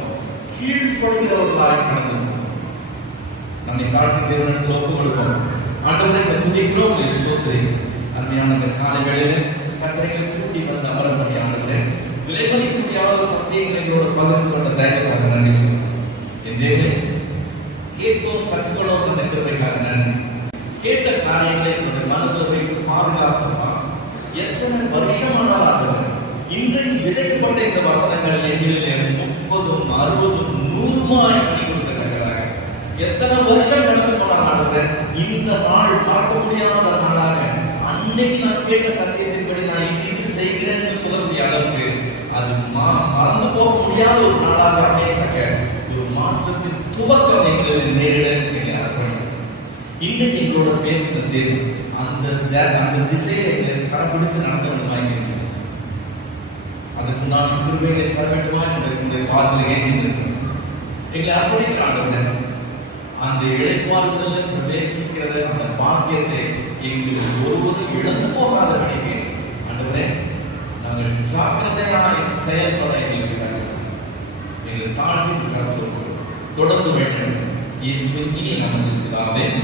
கீழ்ப்படுகிறவர்களாய் கடந்து போகிறோம். நம்மை தாழ்த்தி தேவனுக்கு ஒப்பு கொடுப்போம். ஆண்டவரை துதிக்கிறோம், ஸ்தோத்திரம். அருமையான இந்த காலை வேளையில கர்த்தரை கூட்டி வந்து அமரப்படி ஆண்டவரே விலைமதிக்க முடியாத சத்தியங்களை எங்களோட பகிர்ந்து கொண்ட தயவுக்காக நன்றி சொல்றோம். என் தேவனே, கேட்போம் கற்றுக்கொள்ளும் அந்த கிருபைக்காக நன்றி. கேட்ட காரியங்களை என்னுடைய மனதில் வைத்து பாதுகாக்கலாம். எத்தனை வருஷமானால் ஆண்டவரே, இன்றைக்கு விதைக்கப்பட்ட இந்த வசனங்கள் எங்களிலே 30, 60, 100 பண்ணி கொடுத்திருக்கிறாங்க. எத்தனை வருஷம் கடந்து போனால் ஆண்டவரே, இந்த நாள் பார்க்க முடியாத நாளாக அன்னைக்கு நான் கேட்ட சத்தியத்தின்படி நான் இது செய்கிறேன்னு சொல்ல முடியாத அளவுக்கு அது மறந்து போக முடியாத ஒரு நாளாக அமையத்தக்க ஒரு மாற்றத்தின் துவக்கம் எங்களுக்கு நேரிட எங்களை அர்ப்பணிக்கும். இன்னைக்கு எங்களோட பேசின தேவன் அந்த திசையை எங்களுக்கு கரப்பிடித்து நடத்தணுமாய் இருக்கிறோம். அதுக்கு நான் கிருபைகளை தர வேண்டுமா எங்களுடைய பாதத்தில் ஏற்றிருக்கிறோம். எங்களை அர்ப்பணிக்கிறாங்க. அந்த இழைப்பாறுதல் பிரவேசிக்கிறது, அந்த பாக்கியத்தை எங்களுக்கு ஒருவரும் இழந்து போகாத வழிக்கு ஆண்டவரே நாங்கள் ஜாக்கிரதையாக செயல்பட எங்களுக்கு எங்கள் தாழ்வு தொடர்ந்து வேண்டும். இயேசுவின் இனி நமக்கு ஆமென்.